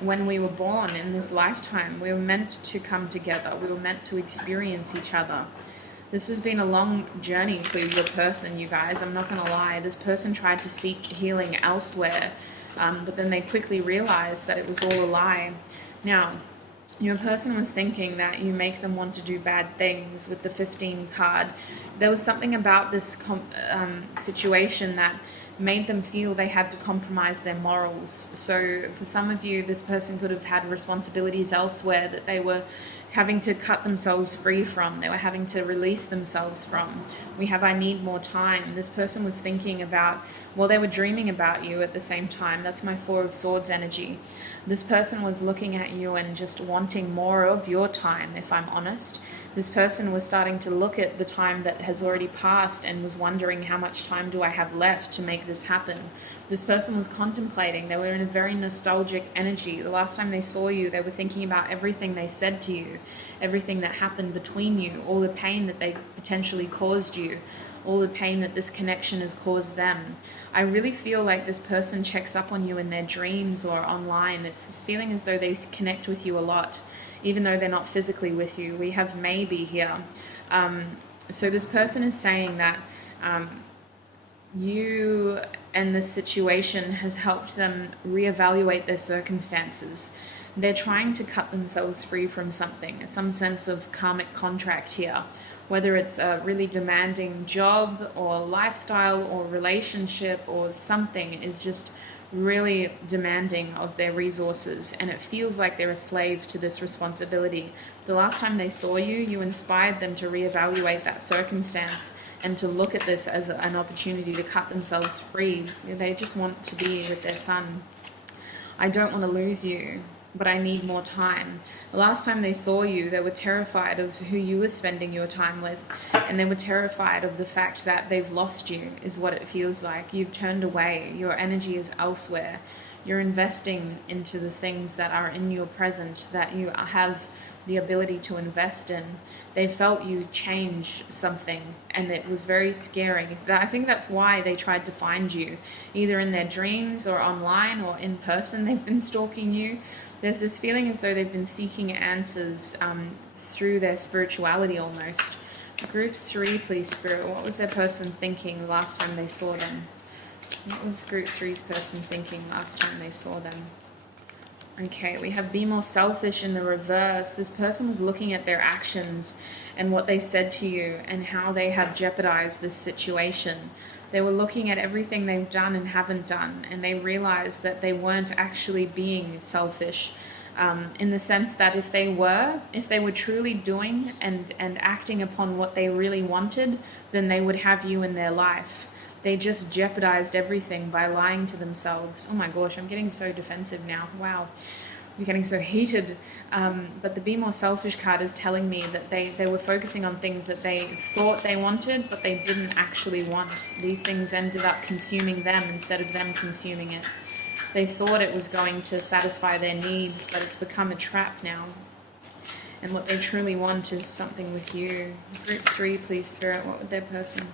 When we were born in this lifetime, we were meant to come together. We were meant to experience each other. This has been a long journey for your person, you guys. I'm not going to lie. This person tried to seek healing elsewhere, but then they quickly realized that it was all a lie. Now, your person was thinking that you make them want to do bad things with the 15 card. There was something about this situation that made them feel they had to compromise their morals. So for some of you, this person could have had responsibilities elsewhere that they were having to cut themselves free from. They were having to release themselves from. We have I need more time. This person was thinking about, well, they were dreaming about you at the same time. That's my Four of Swords energy. This person was looking at you and just wanting more of your time, if I'm honest. This person was starting to look at the time that has already passed and was wondering, how much time do I have left to make this happen? This person was contemplating. They were in a very nostalgic energy. The last time they saw you, they were thinking about everything they said to you, everything that happened between you, all the pain that they potentially caused you, all the pain that this connection has caused them. I really feel like this person checks up on you in their dreams or online. It's this feeling as though they connect with you a lot, even though they're not physically with you. We have maybe here. So this person is saying that you and this situation has helped them reevaluate their circumstances. They're trying to cut themselves free from something, some sense of karmic contract here, whether it's a really demanding job or lifestyle or relationship or something is just really demanding of their resources, and it feels like they're a slave to this responsibility. The last time they saw you, you inspired them to reevaluate that circumstance and to look at this as an opportunity to cut themselves free. They just want to be with their son. I don't want to lose you, but I need more time. The last time they saw you, they were terrified of who you were spending your time with, and they were terrified of the fact that they've lost you, is what it feels like. You've turned away. Your energy is elsewhere. You're investing into the things that are in your present, that you have the ability to invest in, they felt you change something, and it was very scary. I think that's why they tried to find you, either in their dreams or online or in person. They've been stalking you. There's this feeling as though they've been seeking answers through their spirituality almost. Group 3, please, Spirit. What was their person thinking last time they saw them? What was Group 3's person thinking last time they saw them? Okay, we have be more selfish in the reverse. This person was looking at their actions and what they said to you and how they have jeopardized this situation. They were looking at everything they've done and haven't done, and they realized that they weren't actually being selfish, in the sense that if they were truly doing and acting upon what they really wanted, then they would have you in their life. They just jeopardized everything by lying to themselves. Oh my gosh, I'm getting so defensive now. Wow, I'm getting so heated. But the Be More Selfish card is telling me that they were focusing on things that they thought they wanted, but they didn't actually want. These things ended up consuming them instead of them consuming it. They thought it was going to satisfy their needs, but it's become a trap now. And what they truly want is something with you. Group 3, please, Spirit. What would their person...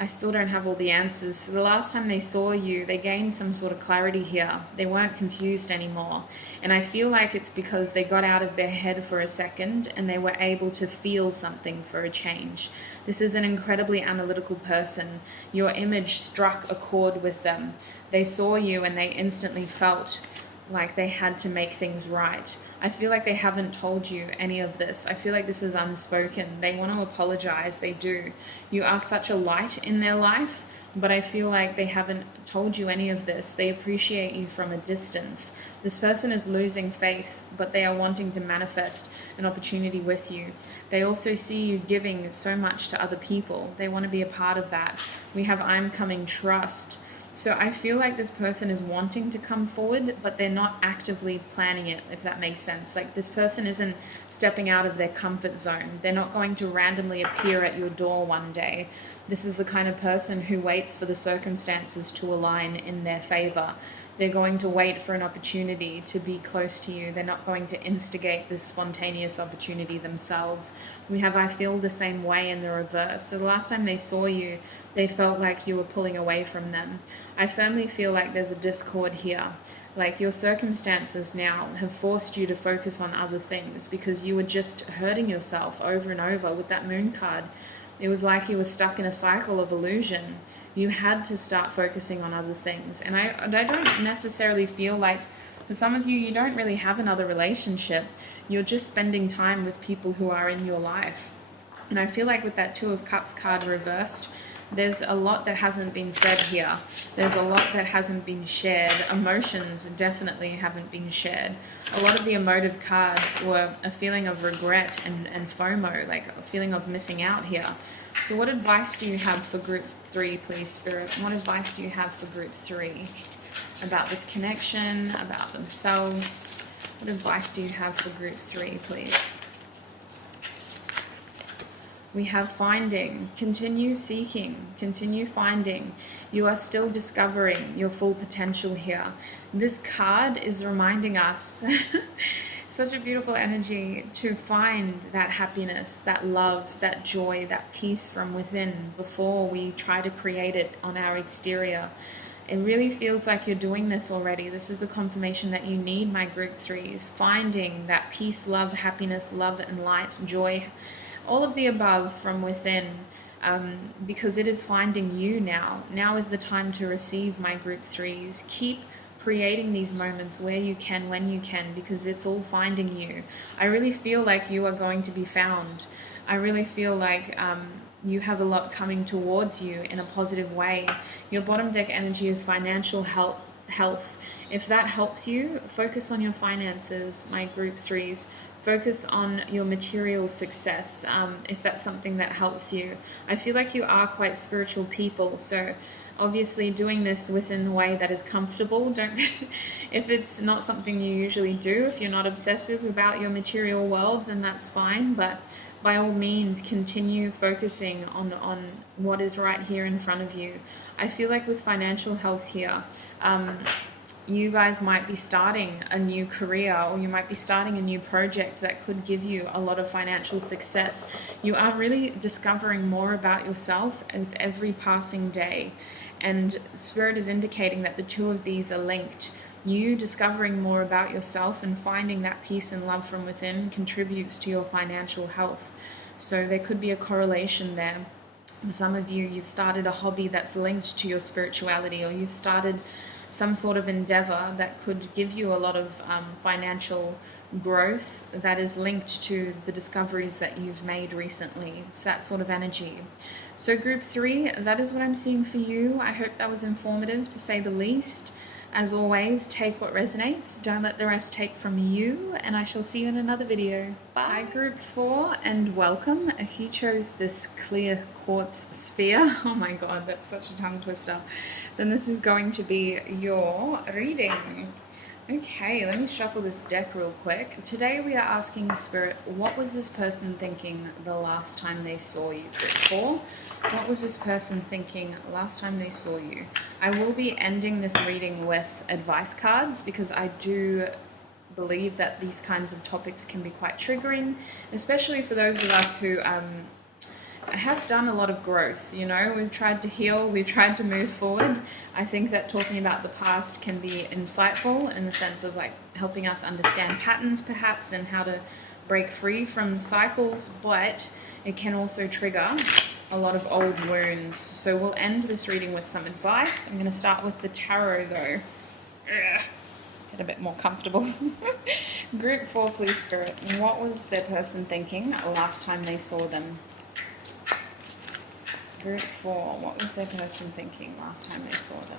I still don't have all the answers. So the last time they saw you, they gained some sort of clarity here. They weren't confused anymore. And I feel like it's because they got out of their head for a second and they were able to feel something for a change. This is an incredibly analytical person. Your image struck a chord with them. They saw you and they instantly felt like they had to make things right. I feel like they haven't told you any of this. I feel like this is unspoken. They want to apologize. They do. You are such a light in their life, but I feel like they haven't told you any of this. They appreciate you from a distance. This person is losing faith, but they are wanting to manifest an opportunity with you. They also see you giving so much to other people. They want to be a part of that. We have I'm coming trust. So I feel like this person is wanting to come forward, but they're not actively planning it, if that makes sense. Like, this person isn't stepping out of their comfort zone. They're not going to randomly appear at your door one day. This is the kind of person who waits for the circumstances to align in their favor. They're going to wait for an opportunity to be close to you. They're not going to instigate this spontaneous opportunity themselves. We have I feel the same way in the reverse. So the last time they saw you, they felt like you were pulling away from them. I firmly feel like there's a discord here. Like, your circumstances now have forced you to focus on other things because you were just hurting yourself over and over with that moon card. It was like you were stuck in a cycle of illusion. You had to start focusing on other things. And I don't necessarily feel like, for some of you, you don't really have another relationship. You're just spending time with people who are in your life. And I feel like with that 2 of Cups card reversed, there's a lot that hasn't been said here. There's a lot that hasn't been shared. Emotions definitely haven't been shared. A lot of the emotive cards were a feeling of regret and FOMO, like a feeling of missing out here. So what advice do you have for Group 3, please, Spirit? What advice do you have for Group 3 about this connection, about themselves? What advice do you have for Group 3, please? We have finding. Continue seeking. Continue finding. You are still discovering your full potential here. This card is reminding us, such a beautiful energy, to find that happiness, that love, that joy, that peace from within before we try to create it on our exterior. It really feels like you're doing this already. This is the confirmation that you need, my Group 3s. Finding that peace, love, happiness, love and light, joy, all of the above from within, because it is finding you now. Now is the time to receive, my Group 3s. Keep creating these moments where you can, when you can, because it's all finding you. I really feel like you are going to be found. I really feel like you have a lot coming towards you in a positive way. Your bottom deck energy is financial health. If that helps you, focus on your finances, my Group 3s. Focus on your material success, if that's something that helps you. I feel like you are quite spiritual people, so obviously doing this within the way that is comfortable. Don't if it's not something you usually do, if you're not obsessive about your material world, then that's fine, but by all means continue focusing on what is right here in front of you. I feel like with financial health here, you guys might be starting a new career, or you might be starting a new project that could give you a lot of financial success. You are really discovering more about yourself with every passing day. And Spirit is indicating that the two of these are linked. You discovering more about yourself and finding that peace and love from within contributes to your financial health. So there could be a correlation there. For some of you, you've started a hobby that's linked to your spirituality, or you've started some sort of endeavor that could give you a lot of financial growth that is linked to the discoveries that you've made recently. It's that sort of energy. So group 3, that is what I'm seeing for you. I hope that was informative, to say the least. As always, take what resonates. Don't let the rest take from you, and I shall see you in another video. Bye. Hi, group 4, and welcome. If you chose this clear quartz sphere, oh my god, that's such a tongue twister, then this is going to be your reading. Okay, let me shuffle this deck real quick. Today we are asking the Spirit, what was this person thinking the last time they saw you? Group 4. What was this person thinking last time they saw you? I will be ending this reading with advice cards, because I do believe that these kinds of topics can be quite triggering, especially for those of us who have done a lot of growth. You know, we've tried to heal, we've tried to move forward. I think that talking about the past can be insightful in the sense of like helping us understand patterns perhaps, and how to break free from cycles, but it can also trigger a lot of old wounds. So we'll end this reading with some advice. I'm going to start with the tarot though. Get a bit more comfortable. Group 4, please, Spirit. What was their person thinking last time they saw them? Group 4, what was their person thinking last time they saw them?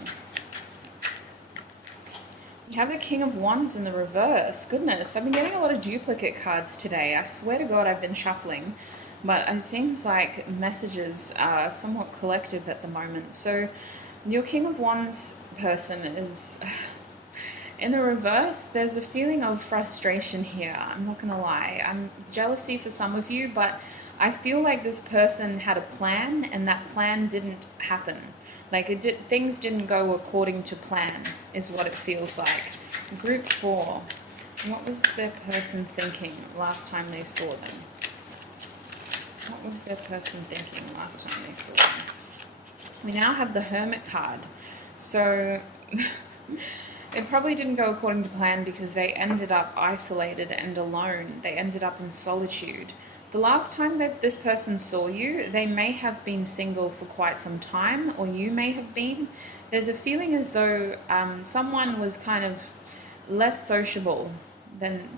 We have the King of Wands in the reverse. Goodness, I've been getting a lot of duplicate cards today. I swear to God I've been shuffling. But it seems like messages are somewhat collective at the moment. So your King of Wands person is in the reverse. There's a feeling of frustration here. I'm not going to lie. I'm jealousy for some of you, but I feel like this person had a plan, and that plan didn't happen. Like things didn't go according to plan, is what it feels like. Group 4, what was their person thinking last time they saw them? What was their person thinking last time they saw them? We now have the Hermit card. So it probably didn't go according to plan, because they ended up isolated and alone. They ended up in solitude. The last time that this person saw you, they may have been single for quite some time, or you may have been. There's a feeling as though someone was kind of less sociable than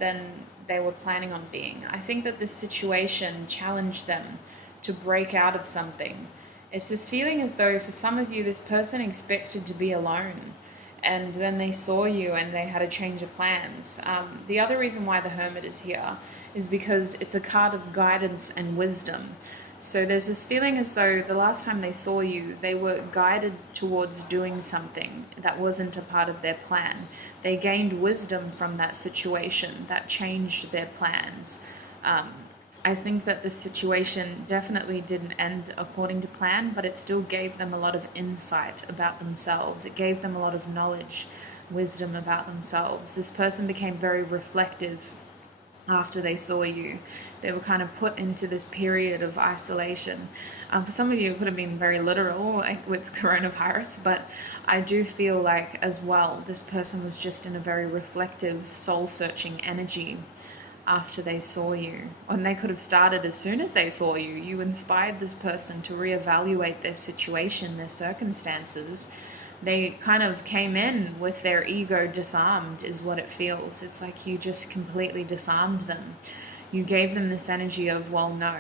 they were planning on being. I think that this situation challenged them to break out of something. It's this feeling as though for some of you, this person expected to be alone, and then they saw you and they had a change of plans. The other reason why the Hermit is here is because it's a card of guidance and wisdom. So there's this feeling as though the last time they saw you, they were guided towards doing something that wasn't a part of their plan. They gained wisdom from that situation that changed their plans. I think that this situation definitely didn't end according to plan, but it still gave them a lot of insight about themselves. It gave them a lot of knowledge, wisdom about themselves. This person became very reflective after they saw you. They were kind of put into this period of isolation. For some of you, it could have been very literal, like with coronavirus, but I do feel like as well, this person was just in a very reflective, soul-searching energy after they saw you. And they could have started as soon as they saw you. You inspired this person to reevaluate their situation, their circumstances. They kind of came in with their ego disarmed, is what it feels. It's like you just completely disarmed them. You gave them this energy of, well, no.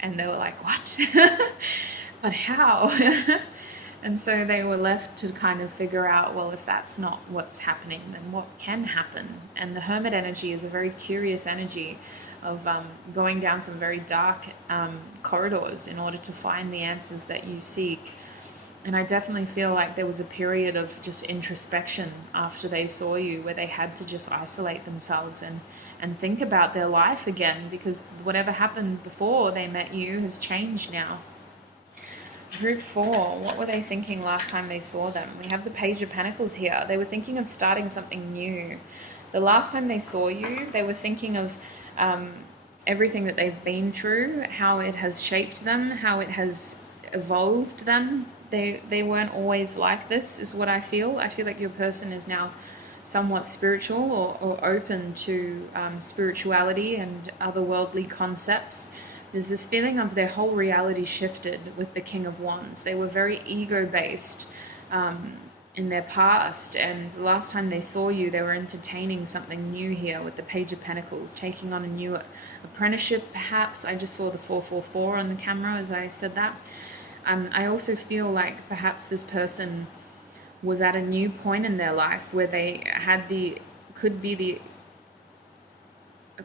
And they were like, what? But how? And so they were left to kind of figure out, well, if that's not what's happening, then what can happen? And the Hermit energy is a very curious energy of going down some very dark corridors in order to find the answers that you seek. And I definitely feel like there was a period of just introspection after they saw you, where they had to just isolate themselves and think about their life again, because whatever happened before they met you has changed now. Group 4, what were they thinking last time they saw them? We have the Page of Pentacles here. They were thinking of starting something new. The last time they saw you, they were thinking of everything that they've been through, how it has shaped them, how it has evolved them. They weren't always like this, is what I feel. I feel like your person is now somewhat spiritual or open to spirituality and otherworldly concepts. There's this feeling of their whole reality shifted with the King of Wands. They were very ego-based in their past, and the last time they saw you, they were entertaining something new here with the Page of Pentacles, taking on a new apprenticeship perhaps. I just saw the 444 on the camera as I said that. I also feel like perhaps this person was at a new point in their life where they had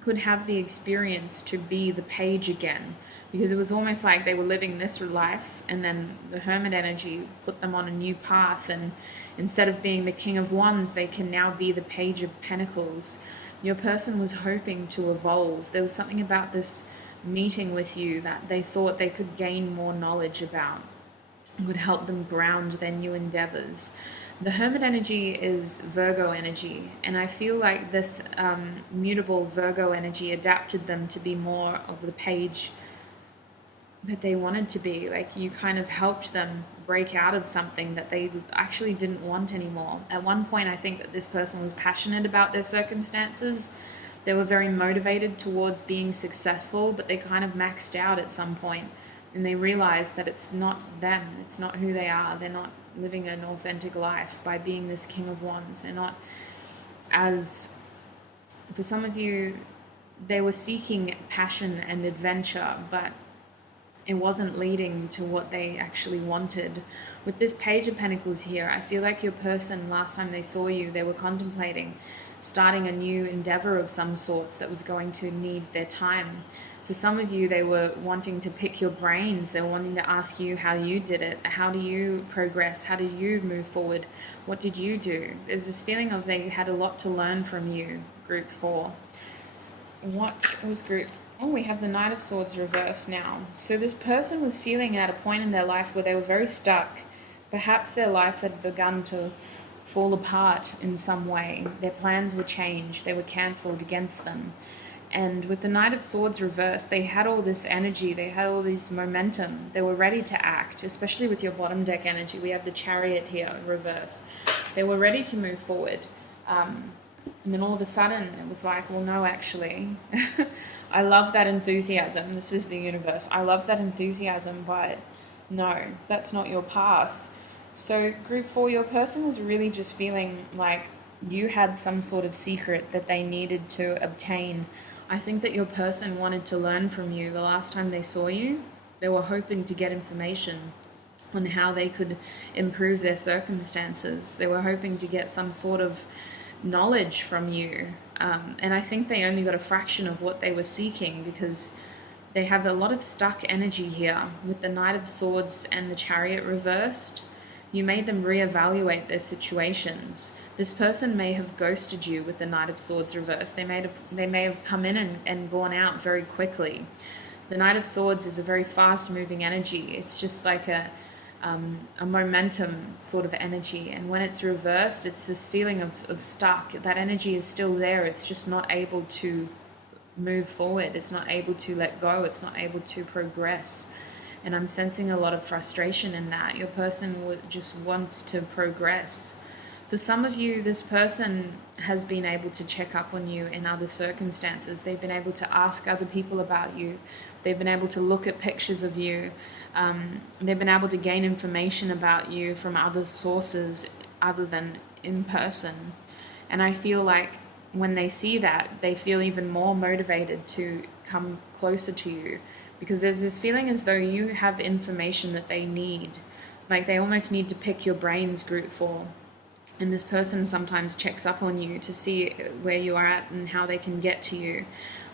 could have the experience to be the page again, because it was almost like they were living this life and then the Hermit energy put them on a new path, and instead of being the King of Wands, they can now be the Page of Pentacles. Your person was hoping to evolve. There was something about this meeting with you that they thought they could gain more knowledge about, would help them ground their new endeavors. The Hermit energy is Virgo energy, and I feel like this mutable Virgo energy adapted them to be more of the page that they wanted to be. Like, you kind of helped them break out of something that they actually didn't want anymore. At one point, I think that this person was passionate about their circumstances. They were very motivated towards being successful, but they kind of maxed out at some point, and they realized that it's not them, it's not who they are. They're not living an authentic life by being this King of Wands. They're not as, for some of you, they were seeking passion and adventure, but it wasn't leading to what they actually wanted. With this Page of Pentacles here, I feel like your person, last time they saw you, they were contemplating starting a new endeavor of some sorts that was going to need their time. For some of you, they were wanting to pick your brains. They were wanting to ask you how you did it. How do you progress? How do you move forward? What did you do? There's this feeling of they had a lot to learn from you, Group 4. What was Group? Oh, we have the Knight of Swords reversed now. So this person was feeling at a point in their life where they were very stuck. Perhaps their life had begun to fall apart in some way. Their plans were changed. They were cancelled against them. And with the Knight of Swords reversed, they had all this energy, they had all this momentum, they were ready to act, especially with your bottom deck energy. We have the Chariot here reversed. They were ready to move forward. And then all of a sudden, it was like, well, no, actually. I love that enthusiasm. This is the universe. I love that enthusiasm, but no, that's not your path. So Group 4, your person was really just feeling like you had some sort of secret that they needed to obtain. I think that your person wanted to learn from you. The last time they saw you, they were hoping to get information on how they could improve their circumstances. They were hoping to get some sort of knowledge from you. And I think they only got a fraction of what they were seeking, because they have a lot of stuck energy here. With the Knight of Swords and the Chariot reversed, you made them reevaluate their situations. This person may have ghosted you with the Knight of Swords reversed. They may have come in and gone out very quickly. The Knight of Swords is a very fast-moving energy. It's just like a momentum sort of energy. And when it's reversed, it's this feeling of stuck. That energy is still there. It's just not able to move forward. It's not able to let go. It's not able to progress. And I'm sensing a lot of frustration in that. Your person just wants to progress. For some of you, this person has been able to check up on you in other circumstances. They've been able to ask other people about you. They've been able to look at pictures of you. They've been able to gain information about you from other sources other than in person. And I feel like when they see that, they feel even more motivated to come closer to you, because there's this feeling as though you have information that they need. Like they almost need to pick your brains, Group 4. And this person sometimes checks up on you to see where you are at and how they can get to you.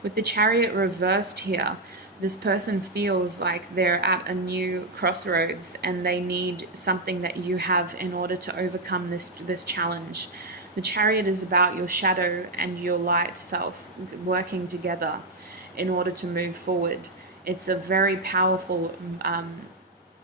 With the Chariot reversed here, this person feels like they're at a new crossroads and they need something that you have in order to overcome this challenge. The Chariot is about your shadow and your light self working together in order to move forward. It's a very powerful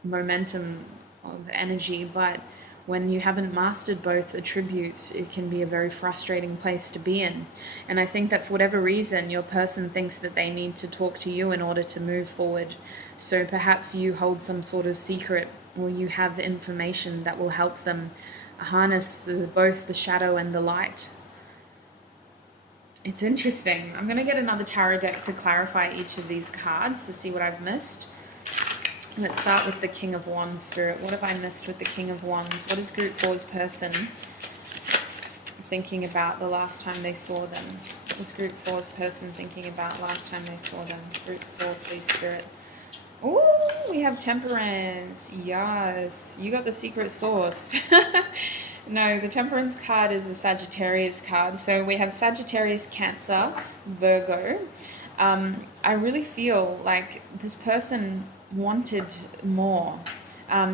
momentum of energy, but when you haven't mastered both attributes, it can be a very frustrating place to be in. And I think that for whatever reason, your person thinks that they need to talk to you in order to move forward. So perhaps you hold some sort of secret, or you have information that will help them harness both the shadow and the light. It's interesting. I'm going to get another tarot deck to clarify each of these cards to see what I've missed. Let's start with the King of Wands, Spirit. What have I missed with the King of Wands? What is Group 4's person thinking about the last time they saw them? What was Group 4's person thinking about last time they saw them? Group 4, please, Spirit. Ooh, we have Temperance. Yes, you got the secret sauce. No, the Temperance card is a Sagittarius card. So we have Sagittarius, Cancer, Virgo. I really feel like this person wanted more.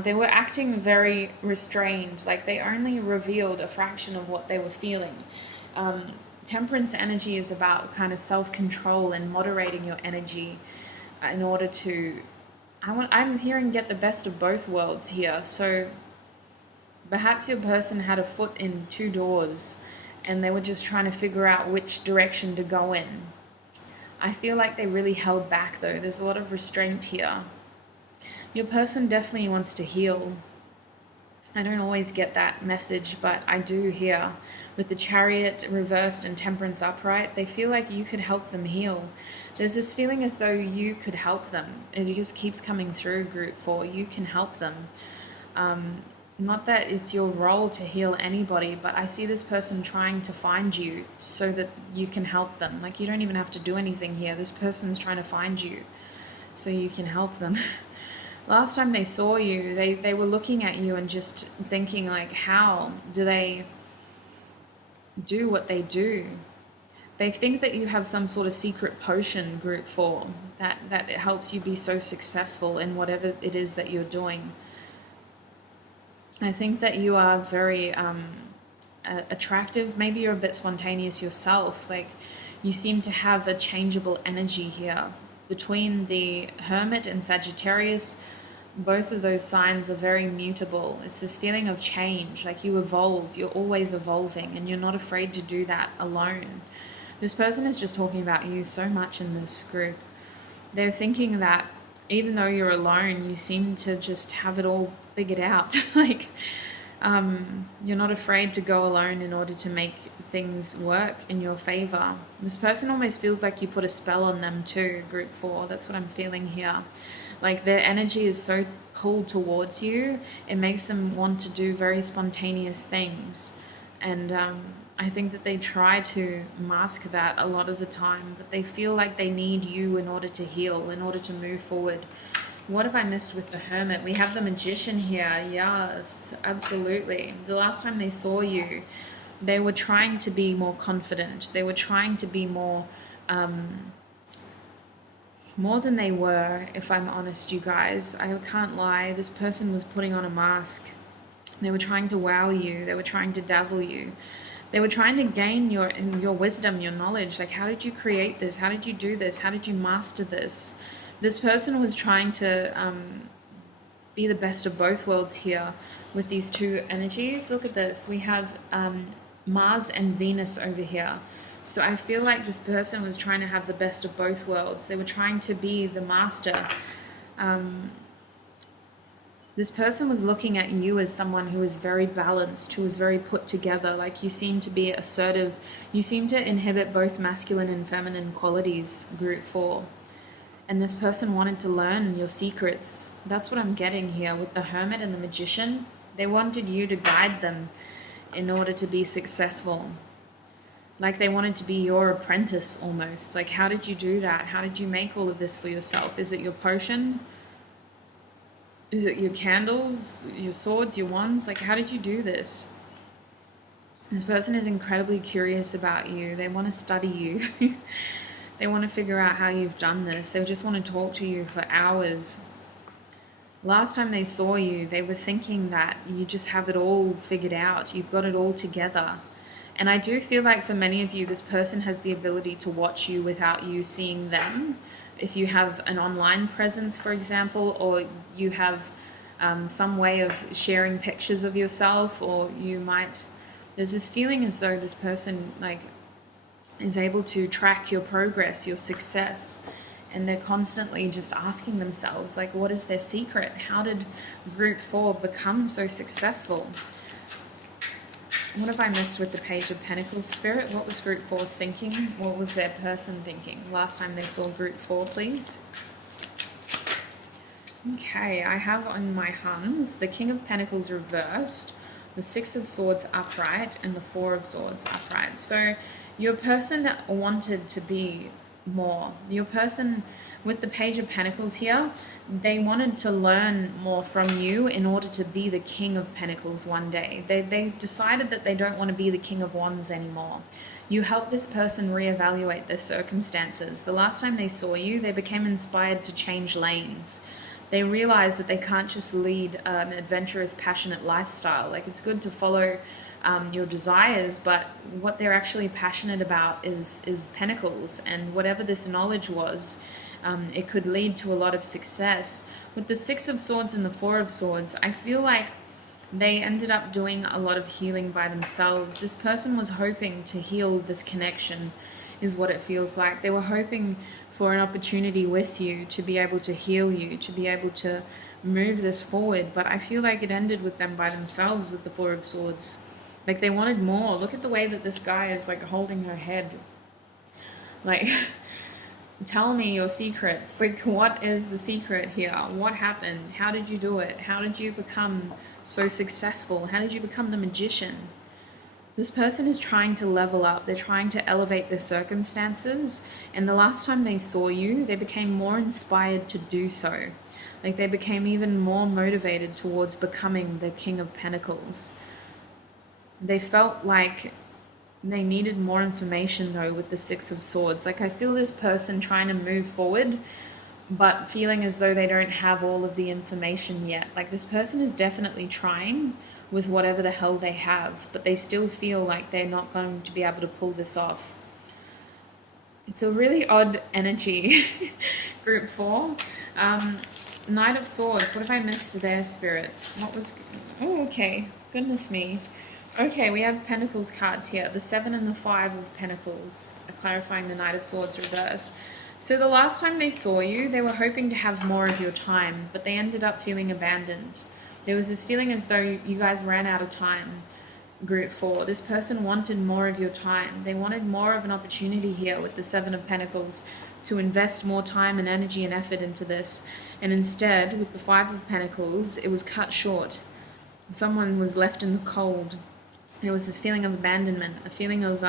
They were acting very restrained, like they only revealed a fraction of what they were feeling. Temperance energy is about kind of self-control and moderating your energy in order to, I'm hearing, get the best of both worlds here. So perhaps your person had a foot in two doors and they were just trying to figure out which direction to go in. I feel like they really held back though. There's a lot of restraint here. Your person definitely wants to heal. I don't always get that message, but I do here. With the Chariot reversed and Temperance upright, they feel like you could help them heal. There's this feeling as though you could help them. It just keeps coming through, Group 4. You can help them. Not that it's your role to heal anybody, but I see this person trying to find you so that you can help them. Like, you don't even have to do anything here. This person's trying to find you so you can help them. Last time they saw you, they were looking at you and just thinking, like, how do they do what they do? They think that you have some sort of secret potion, Group 4, that it helps you be so successful in whatever it is that you're doing. I think that you are very attractive. Maybe you're a bit spontaneous yourself. Like, you seem to have a changeable energy here. Between the Hermit and Sagittarius, both of those signs are very mutable. It's this feeling of change, like you evolve, you're always evolving, and you're not afraid to do that alone. This person is just talking about you so much in this group. They're thinking that even though you're alone, you seem to just have it all figured out. Like, you're not afraid to go alone in order to make things work in your favor. This person almost feels like you put a spell on them too, Group 4. That's what I'm feeling here. Like, their energy is so pulled towards you, it makes them want to do very spontaneous things. And I think that they try to mask that a lot of the time, but they feel like they need you in order to heal, in order to move forward. What have I missed with the Hermit? We have the Magician here. Yes, absolutely. The last time they saw you, they were trying to be more confident. They were trying to be more than they were, if I'm honest, you guys. I can't lie. This person was putting on a mask. They were trying to wow you. They were trying to dazzle you. They were trying to gain your wisdom, your knowledge. Like, how did you create this? How did you do this? How did you master this? This person was trying to be the best of both worlds here with these two energies. Look at this. We have Mars and Venus over here. So I feel like this person was trying to have the best of both worlds. They were trying to be the master. This person was looking at you as someone who is very balanced, who is very put together. Like, you seem to be assertive. You seem to inhibit both masculine and feminine qualities, Group 4. And this person wanted to learn your secrets. That's what I'm getting here with the Hermit and the Magician. They wanted you to guide them in order to be successful. Like, they wanted to be your apprentice almost. Like, how did you do that? How did you make all of this for yourself? Is it your potion? Is it your candles, your swords, your wands? Like, how did you do this? This person is incredibly curious about you. They want to study you. They want to figure out how you've done this. They just want to talk to you for hours. Last time they saw you, they were thinking that you just have it all figured out. You've got it all together. And I do feel like for many of you, this person has the ability to watch you without you seeing them. If you have an online presence, for example, or you have some way of sharing pictures of yourself, or there's this feeling as though this person like is able to track your progress, your success, and they're constantly just asking themselves, like, what is their secret? How did group 4 become so successful? What have I missed with the Page of Pentacles, Spirit? What was group 4 thinking? What was their person thinking last time they saw group 4, please? Okay, I have on my Huns the King of Pentacles reversed, the Six of Swords upright, and the Four of Swords upright. So your person wanted to be more. Your person with the Page of Pentacles here, they wanted to learn more from you in order to be the King of Pentacles one day. They decided that they don't want to be the King of Wands anymore. You helped this person reevaluate their circumstances. The last time they saw you, they became inspired to change lanes. They realize that they can't just lead an adventurous, passionate lifestyle. Like, it's good to follow your desires, but what they're actually passionate about is pentacles, and whatever this knowledge was, it could lead to a lot of success. With the Six of Swords and the Four of Swords, I feel like they ended up doing a lot of healing by themselves. This person was hoping to heal this connection, is what it feels like. They were hoping for an opportunity with you to be able to heal you, to be able to move this forward, but I feel like it ended with them by themselves with the Four of Swords. Like, they wanted more. Look at the way that this guy is like holding her head. Like, tell me your secrets. Like, what is the secret here? What happened? How did you do it? How did you become so successful? How did you become the magician? This person is trying to level up. They're trying to elevate their circumstances. And the last time they saw you, they became more inspired to do so. Like, they became even more motivated towards becoming the King of Pentacles. They felt like they needed more information, though, with the Six of Swords. Like, I feel this person trying to move forward, but feeling as though they don't have all of the information yet. Like, this person is definitely trying with whatever the hell they have, but they still feel like they're not going to be able to pull this off. It's a really odd energy. Group 4. Knight of Swords. What have I missed there, Spirit? What was... Oh, okay. Goodness me. Okay, we have Pentacles cards here. The 7 and the 5 of Pentacles, clarifying the Knight of Swords reversed. So the last time they saw you, they were hoping to have more of your time, but they ended up feeling abandoned. There was this feeling as though you guys ran out of time, Group 4. This person wanted more of your time. They wanted more of an opportunity here with the 7 of Pentacles to invest more time and energy and effort into this. And instead, with the 5 of Pentacles, it was cut short. Someone was left in the cold. There was this feeling of abandonment, a feeling of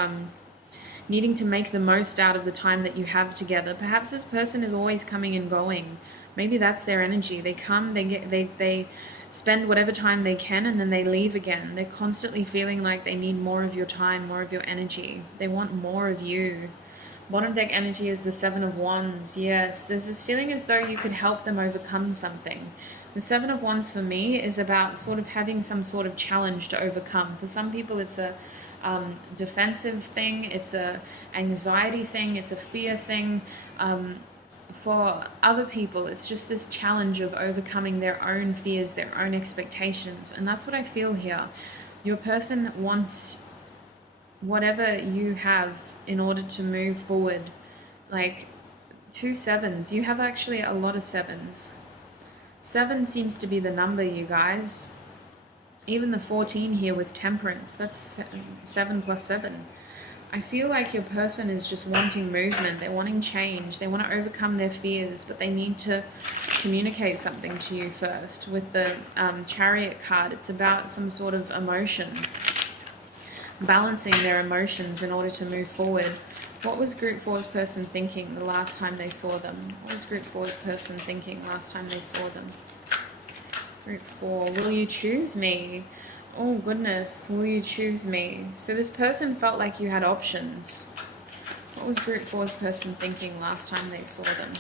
needing to make the most out of the time that you have together. Perhaps this person is always coming and going. Maybe that's their energy. They come, they spend whatever time they can, and then they leave again. They're constantly feeling like they need more of your time, more of your energy. They want more of you. Bottom deck energy is the 7 of Wands. Yes, there's this feeling as though you could help them overcome something. The 7 of Wands for me is about sort of having some sort of challenge to overcome. For some people, it's a defensive thing, it's a anxiety thing, it's a fear thing. For other people, it's just this challenge of overcoming their own fears, their own expectations. And that's what I feel here. Your person wants whatever you have in order to move forward. Like 2 7s. You have actually a lot of 7s. 7 seems to be the number, you guys. Even the 14 here with Temperance, that's 7 plus 7. I feel like your person is just wanting movement. They're wanting change. They want to overcome their fears, but they need to communicate something to you first. With the Chariot card, it's about some sort of emotion. Balancing their emotions in order to move forward. What was Group 4's person thinking the last time they saw them? What was Group 4's person thinking last time they saw them? Group 4, will you choose me? Oh goodness, will you choose me? So this person felt like you had options. What was Group 4's person thinking last time they saw them?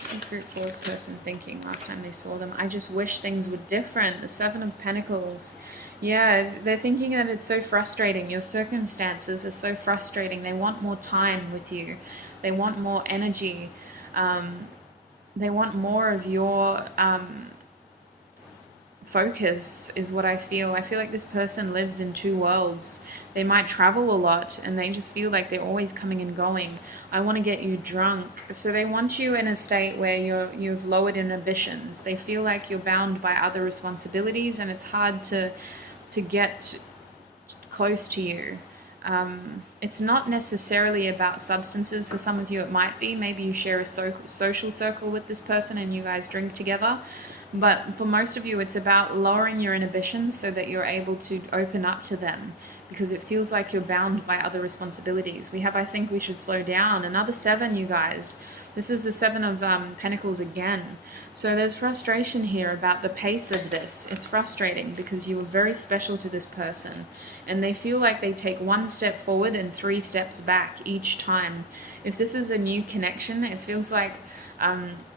What was Group 4's person thinking last time they saw them? I just wish things were different. The 7 of Pentacles. Yeah, they're thinking that it's so frustrating. Your circumstances are so frustrating. They want more time with you. They want more energy. They want more of your focus is what I feel. I feel like this person lives in two worlds. They might travel a lot and they just feel like they're always coming and going. I want to get you drunk. So they want you in a state where you've lowered inhibitions. They feel like you're bound by other responsibilities and it's hard to get close to you. It's not necessarily about substances. For some of you it might be. Maybe you share a social circle with this person and you guys drink together. But for most of you, it's about lowering your inhibitions so that you're able to open up to them, because it feels like you're bound by other responsibilities. We have, I think we should slow down. Another 7, you guys. This is the 7 of Pentacles again. So there's frustration here about the pace of this. It's frustrating because you were very special to this person. And they feel like they take 1 step forward and 3 steps back each time. If this is a new connection, it feels like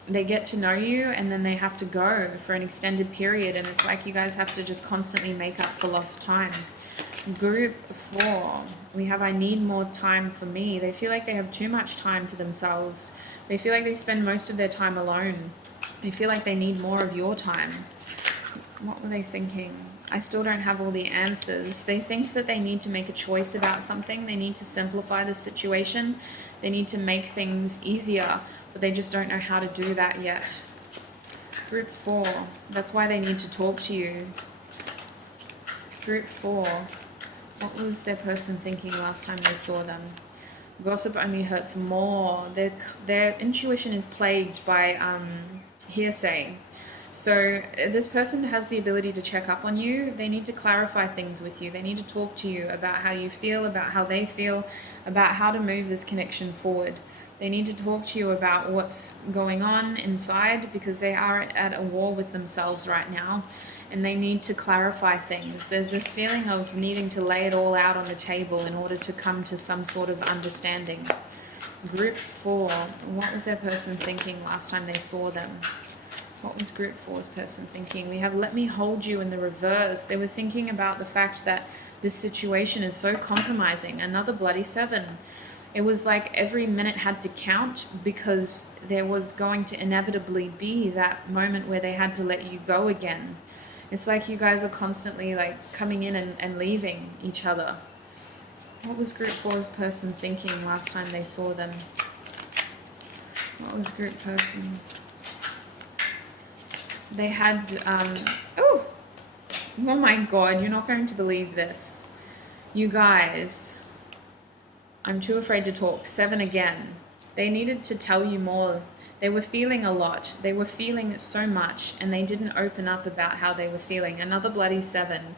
they get to know you and then they have to go for an extended period. And it's like you guys have to just constantly make up for lost time. Group 4, we have I need more time for me. They feel like they have too much time to themselves. They feel like they spend most of their time alone. They feel like they need more of your time. What were they thinking? I still don't have all the answers. They think that they need to make a choice about something. They need to simplify the situation. They need to make things easier, but they just don't know how to do that yet. Group 4, that's why they need to talk to you. Group 4, what was their person thinking last time they saw them? Gossip only hurts more. Their intuition is plagued by hearsay. So this person has the ability to check up on you. They need to clarify things with you. They need to talk to you about how you feel, about how they feel, about how to move this connection forward. They need to talk to you about what's going on inside, because they are at a war with themselves right now and they need to clarify things. There's this feeling of needing to lay it all out on the table in order to come to some sort of understanding. Group 4, what was their person thinking last time they saw them? What was Group 4's person thinking? We have let me hold you in the reverse. They were thinking about the fact that this situation is so compromising. Another bloody 7. It was like every minute had to count, because there was going to inevitably be that moment where they had to let you go again. It's like you guys are constantly like coming in and leaving each other. What was Group 4's person thinking last time they saw them? What was Group person? They had, oh my God, you're not going to believe this. You guys, I'm too afraid to talk. 7 again. They needed to tell you more. They were feeling a lot. They were feeling so much, and they didn't open up about how they were feeling. Another bloody 7.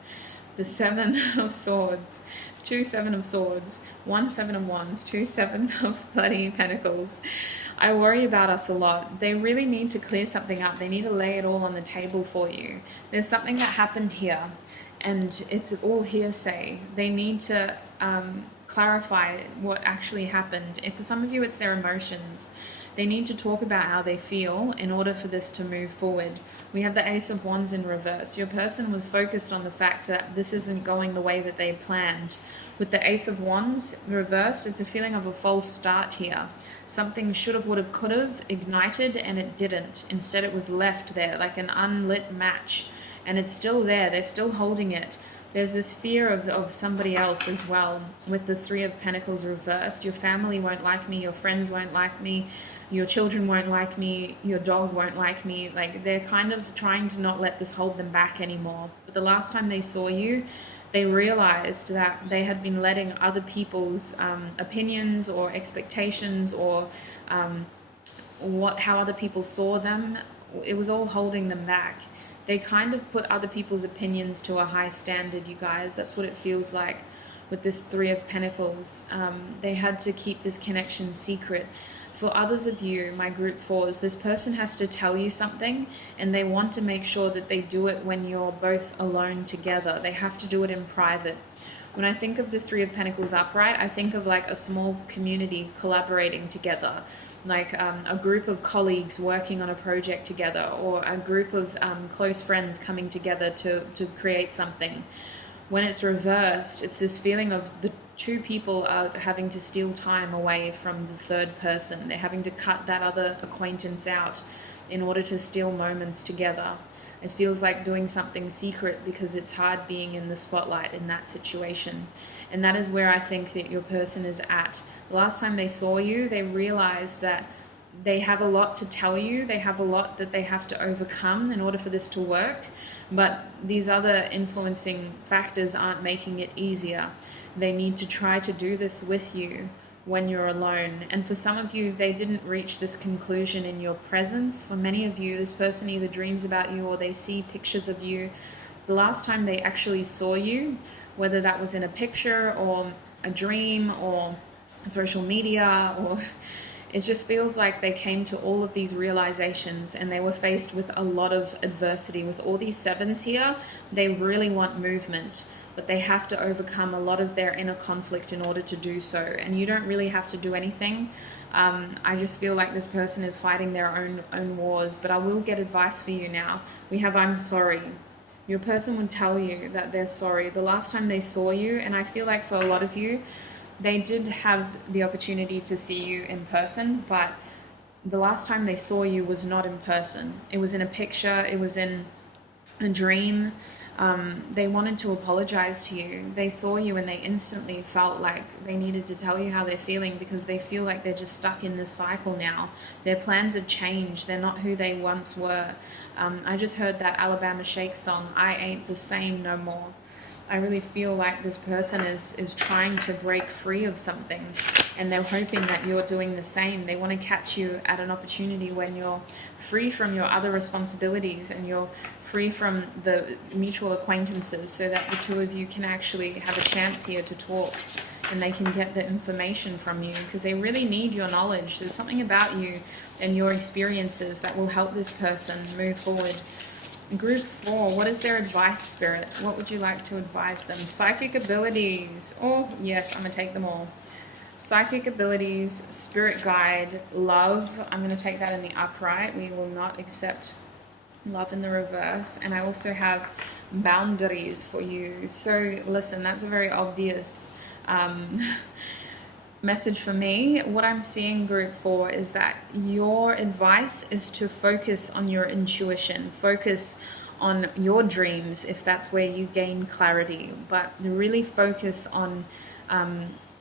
The 7 of Swords. 2 7 of Swords. 1 7 of Wands. 2 7 of bloody Pentacles. I worry about us a lot. They really need to clear something up. They need to lay it all on the table for you. There's something that happened here, and it's all hearsay. They need to clarify what actually happened. If for some of you it's their emotions, they need to talk about how they feel in order for this to move forward. We have the Ace of Wands in reverse. Your person was focused on the fact that this isn't going the way that they planned. With the Ace of Wands reversed, it's a feeling of a false start here. Something should have, would have, could have ignited, and it didn't. Instead, it was left there like an unlit match, and it's still there. They're still holding it. There's this fear of somebody else as well. With the 3 of Pentacles reversed, your family won't like me, your friends won't like me, your children won't like me, your dog won't like me. Like, they're kind of trying to not let this hold them back anymore. But the last time they saw you, they realized that they had been letting other people's opinions or expectations or how other people saw them, it was all holding them back. They kind of put other people's opinions to a high standard, you guys. That's what it feels like with this 3 of Pentacles. They had to keep this connection secret. For others of you, my Group 4s, this person has to tell you something, and they want to make sure that they do it when you're both alone together. They have to do it in private. When I think of the 3 of Pentacles upright, I think of like a small community collaborating together, like a group of colleagues working on a project together, or a group of close friends coming together to create something. When it's reversed, it's this feeling of the 2 people are having to steal time away from the 3rd person. They're having to cut that other acquaintance out in order to steal moments together. It feels like doing something secret because it's hard being in the spotlight in that situation. And that is where I think that your person is at. The last time they saw you, they realized that they have a lot to tell you. They have a lot that they have to overcome in order for this to work. But these other influencing factors aren't making it easier. They need to try to do this with you when you're alone. And for some of you, they didn't reach this conclusion in your presence. For many of you, this person either dreams about you or they see pictures of you. The last time they actually saw you, whether that was in a picture or a dream or social media, or it just feels like they came to all of these realizations and they were faced with a lot of adversity. With all these sevens here, they really want movement, but they have to overcome a lot of their inner conflict in order to do so. And you don't really have to do anything. I just feel like this person is fighting their own wars, but I will get advice for you now. We have I'm sorry. Your person would tell you that they're sorry. The last time they saw you, and I feel like for a lot of you, they did have the opportunity to see you in person, but the last time they saw you was not in person. It was in a picture, it was in a dream. They wanted to apologize to you. They saw you and they instantly felt like they needed to tell you how they're feeling because they feel like they're just stuck in this cycle now. Their plans have changed. They're not who they once were. I just heard that Alabama Shake song, I Ain't the Same No More. I really feel like this person is trying to break free of something, and they're hoping that you're doing the same. They want to catch you at an opportunity when you're free from your other responsibilities and you're free from the mutual acquaintances, so that the two of you can actually have a chance here to talk and they can get the information from you, because they really need your knowledge. There's something about you and your experiences that will help this person move forward. Group 4, what is their advice, Spirit? What would you like to advise them? Psychic abilities. Oh, yes, I'm going to take them all. Psychic abilities, spirit guide, love. I'm going to take that in the upright. We will not accept love in the reverse. And I also have boundaries for you. So listen, that's a very obvious message for me. What I'm seeing, group 4, is that your advice is to focus on your intuition, focus on your dreams if that's where you gain clarity, but really focus on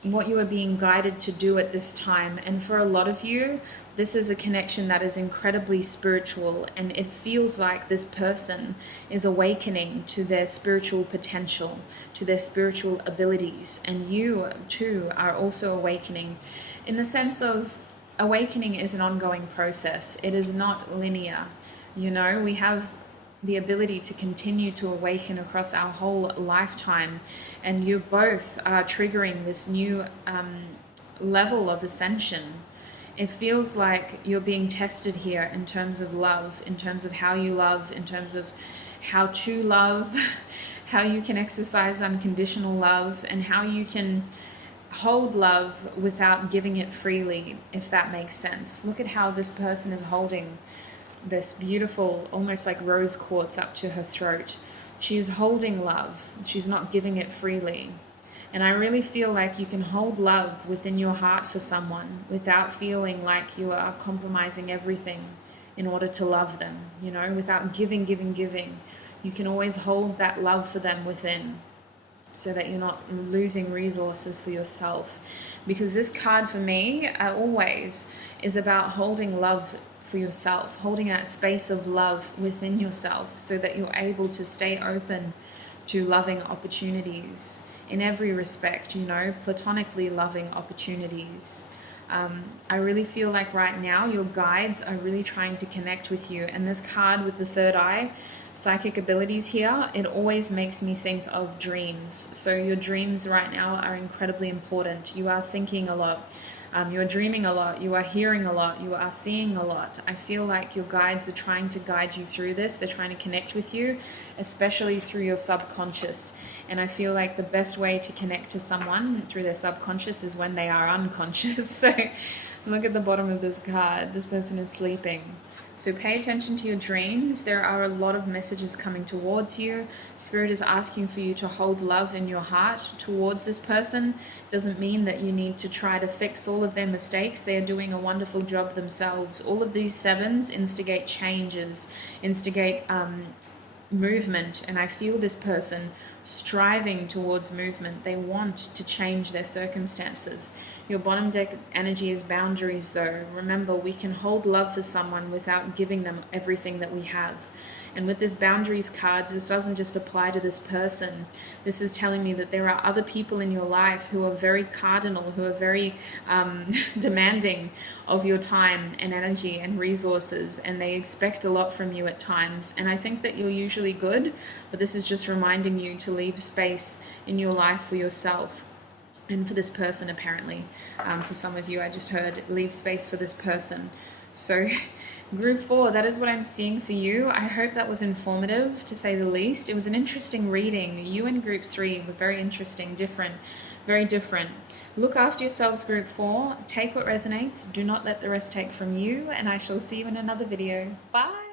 what you are being guided to do at this time. And for a lot of you, this is a connection that is incredibly spiritual, and it feels like this person is awakening to their spiritual potential, to their spiritual abilities, and you too are also awakening. In the sense of awakening is an ongoing process. It is not linear. You know, we have the ability to continue to awaken across our whole lifetime, and you both are triggering this new level of ascension. It feels like you're being tested here in terms of love, in terms of how you love, in terms of how to love, how you can exercise unconditional love, and how you can hold love without giving it freely, if that makes sense. Look at how this person is holding this beautiful, almost like rose quartz up to her throat. She is holding love. She's not giving it freely. And I really feel like you can hold love within your heart for someone without feeling like you are compromising everything in order to love them, you know, without giving. You can always hold that love for them within, so that you're not losing resources for yourself. Because this card for me always is about holding love for yourself, holding that space of love within yourself, so that you're able to stay open to loving opportunities in every respect, you know, platonically loving opportunities. I really feel like right now your guides are really trying to connect with you. And this card with the third eye, psychic abilities here, it always makes me think of dreams. So your dreams right now are incredibly important. You are thinking a lot. You're dreaming a lot. You are hearing a lot. You are seeing a lot. I feel like your guides are trying to guide you through this. They're trying to connect with you, especially through your subconscious. And I feel like the best way to connect to someone through their subconscious is when they are unconscious. So Look at the bottom of this card. This person is sleeping. So pay attention to your dreams. There are a lot of messages coming towards you. Spirit is asking for you to hold love in your heart towards this person. Doesn't mean that you need to try to fix all of their mistakes. They are doing a wonderful job themselves. All of these sevens instigate changes, instigate movement, and I feel this person striving towards movement. They want to change their circumstances. Your bottom deck energy is boundaries though. Remember, we can hold love for someone without giving them everything that we have. And with this boundaries cards, this doesn't just apply to this person. This is telling me that there are other people in your life who are very cardinal, who are very demanding of your time and energy and resources, and they expect a lot from you at times. And I think that you're usually good, but this is just reminding you to leave space in your life for yourself. And for this person, apparently, for some of you, I just heard leave space for this person. So group 4, that is what I'm seeing for you. I hope that was informative, to say the least. It was an interesting reading. You and group 3 were very interesting, different, very different. Look after yourselves, group 4. Take what resonates. Do not let the rest take from you. And I shall see you in another video. Bye.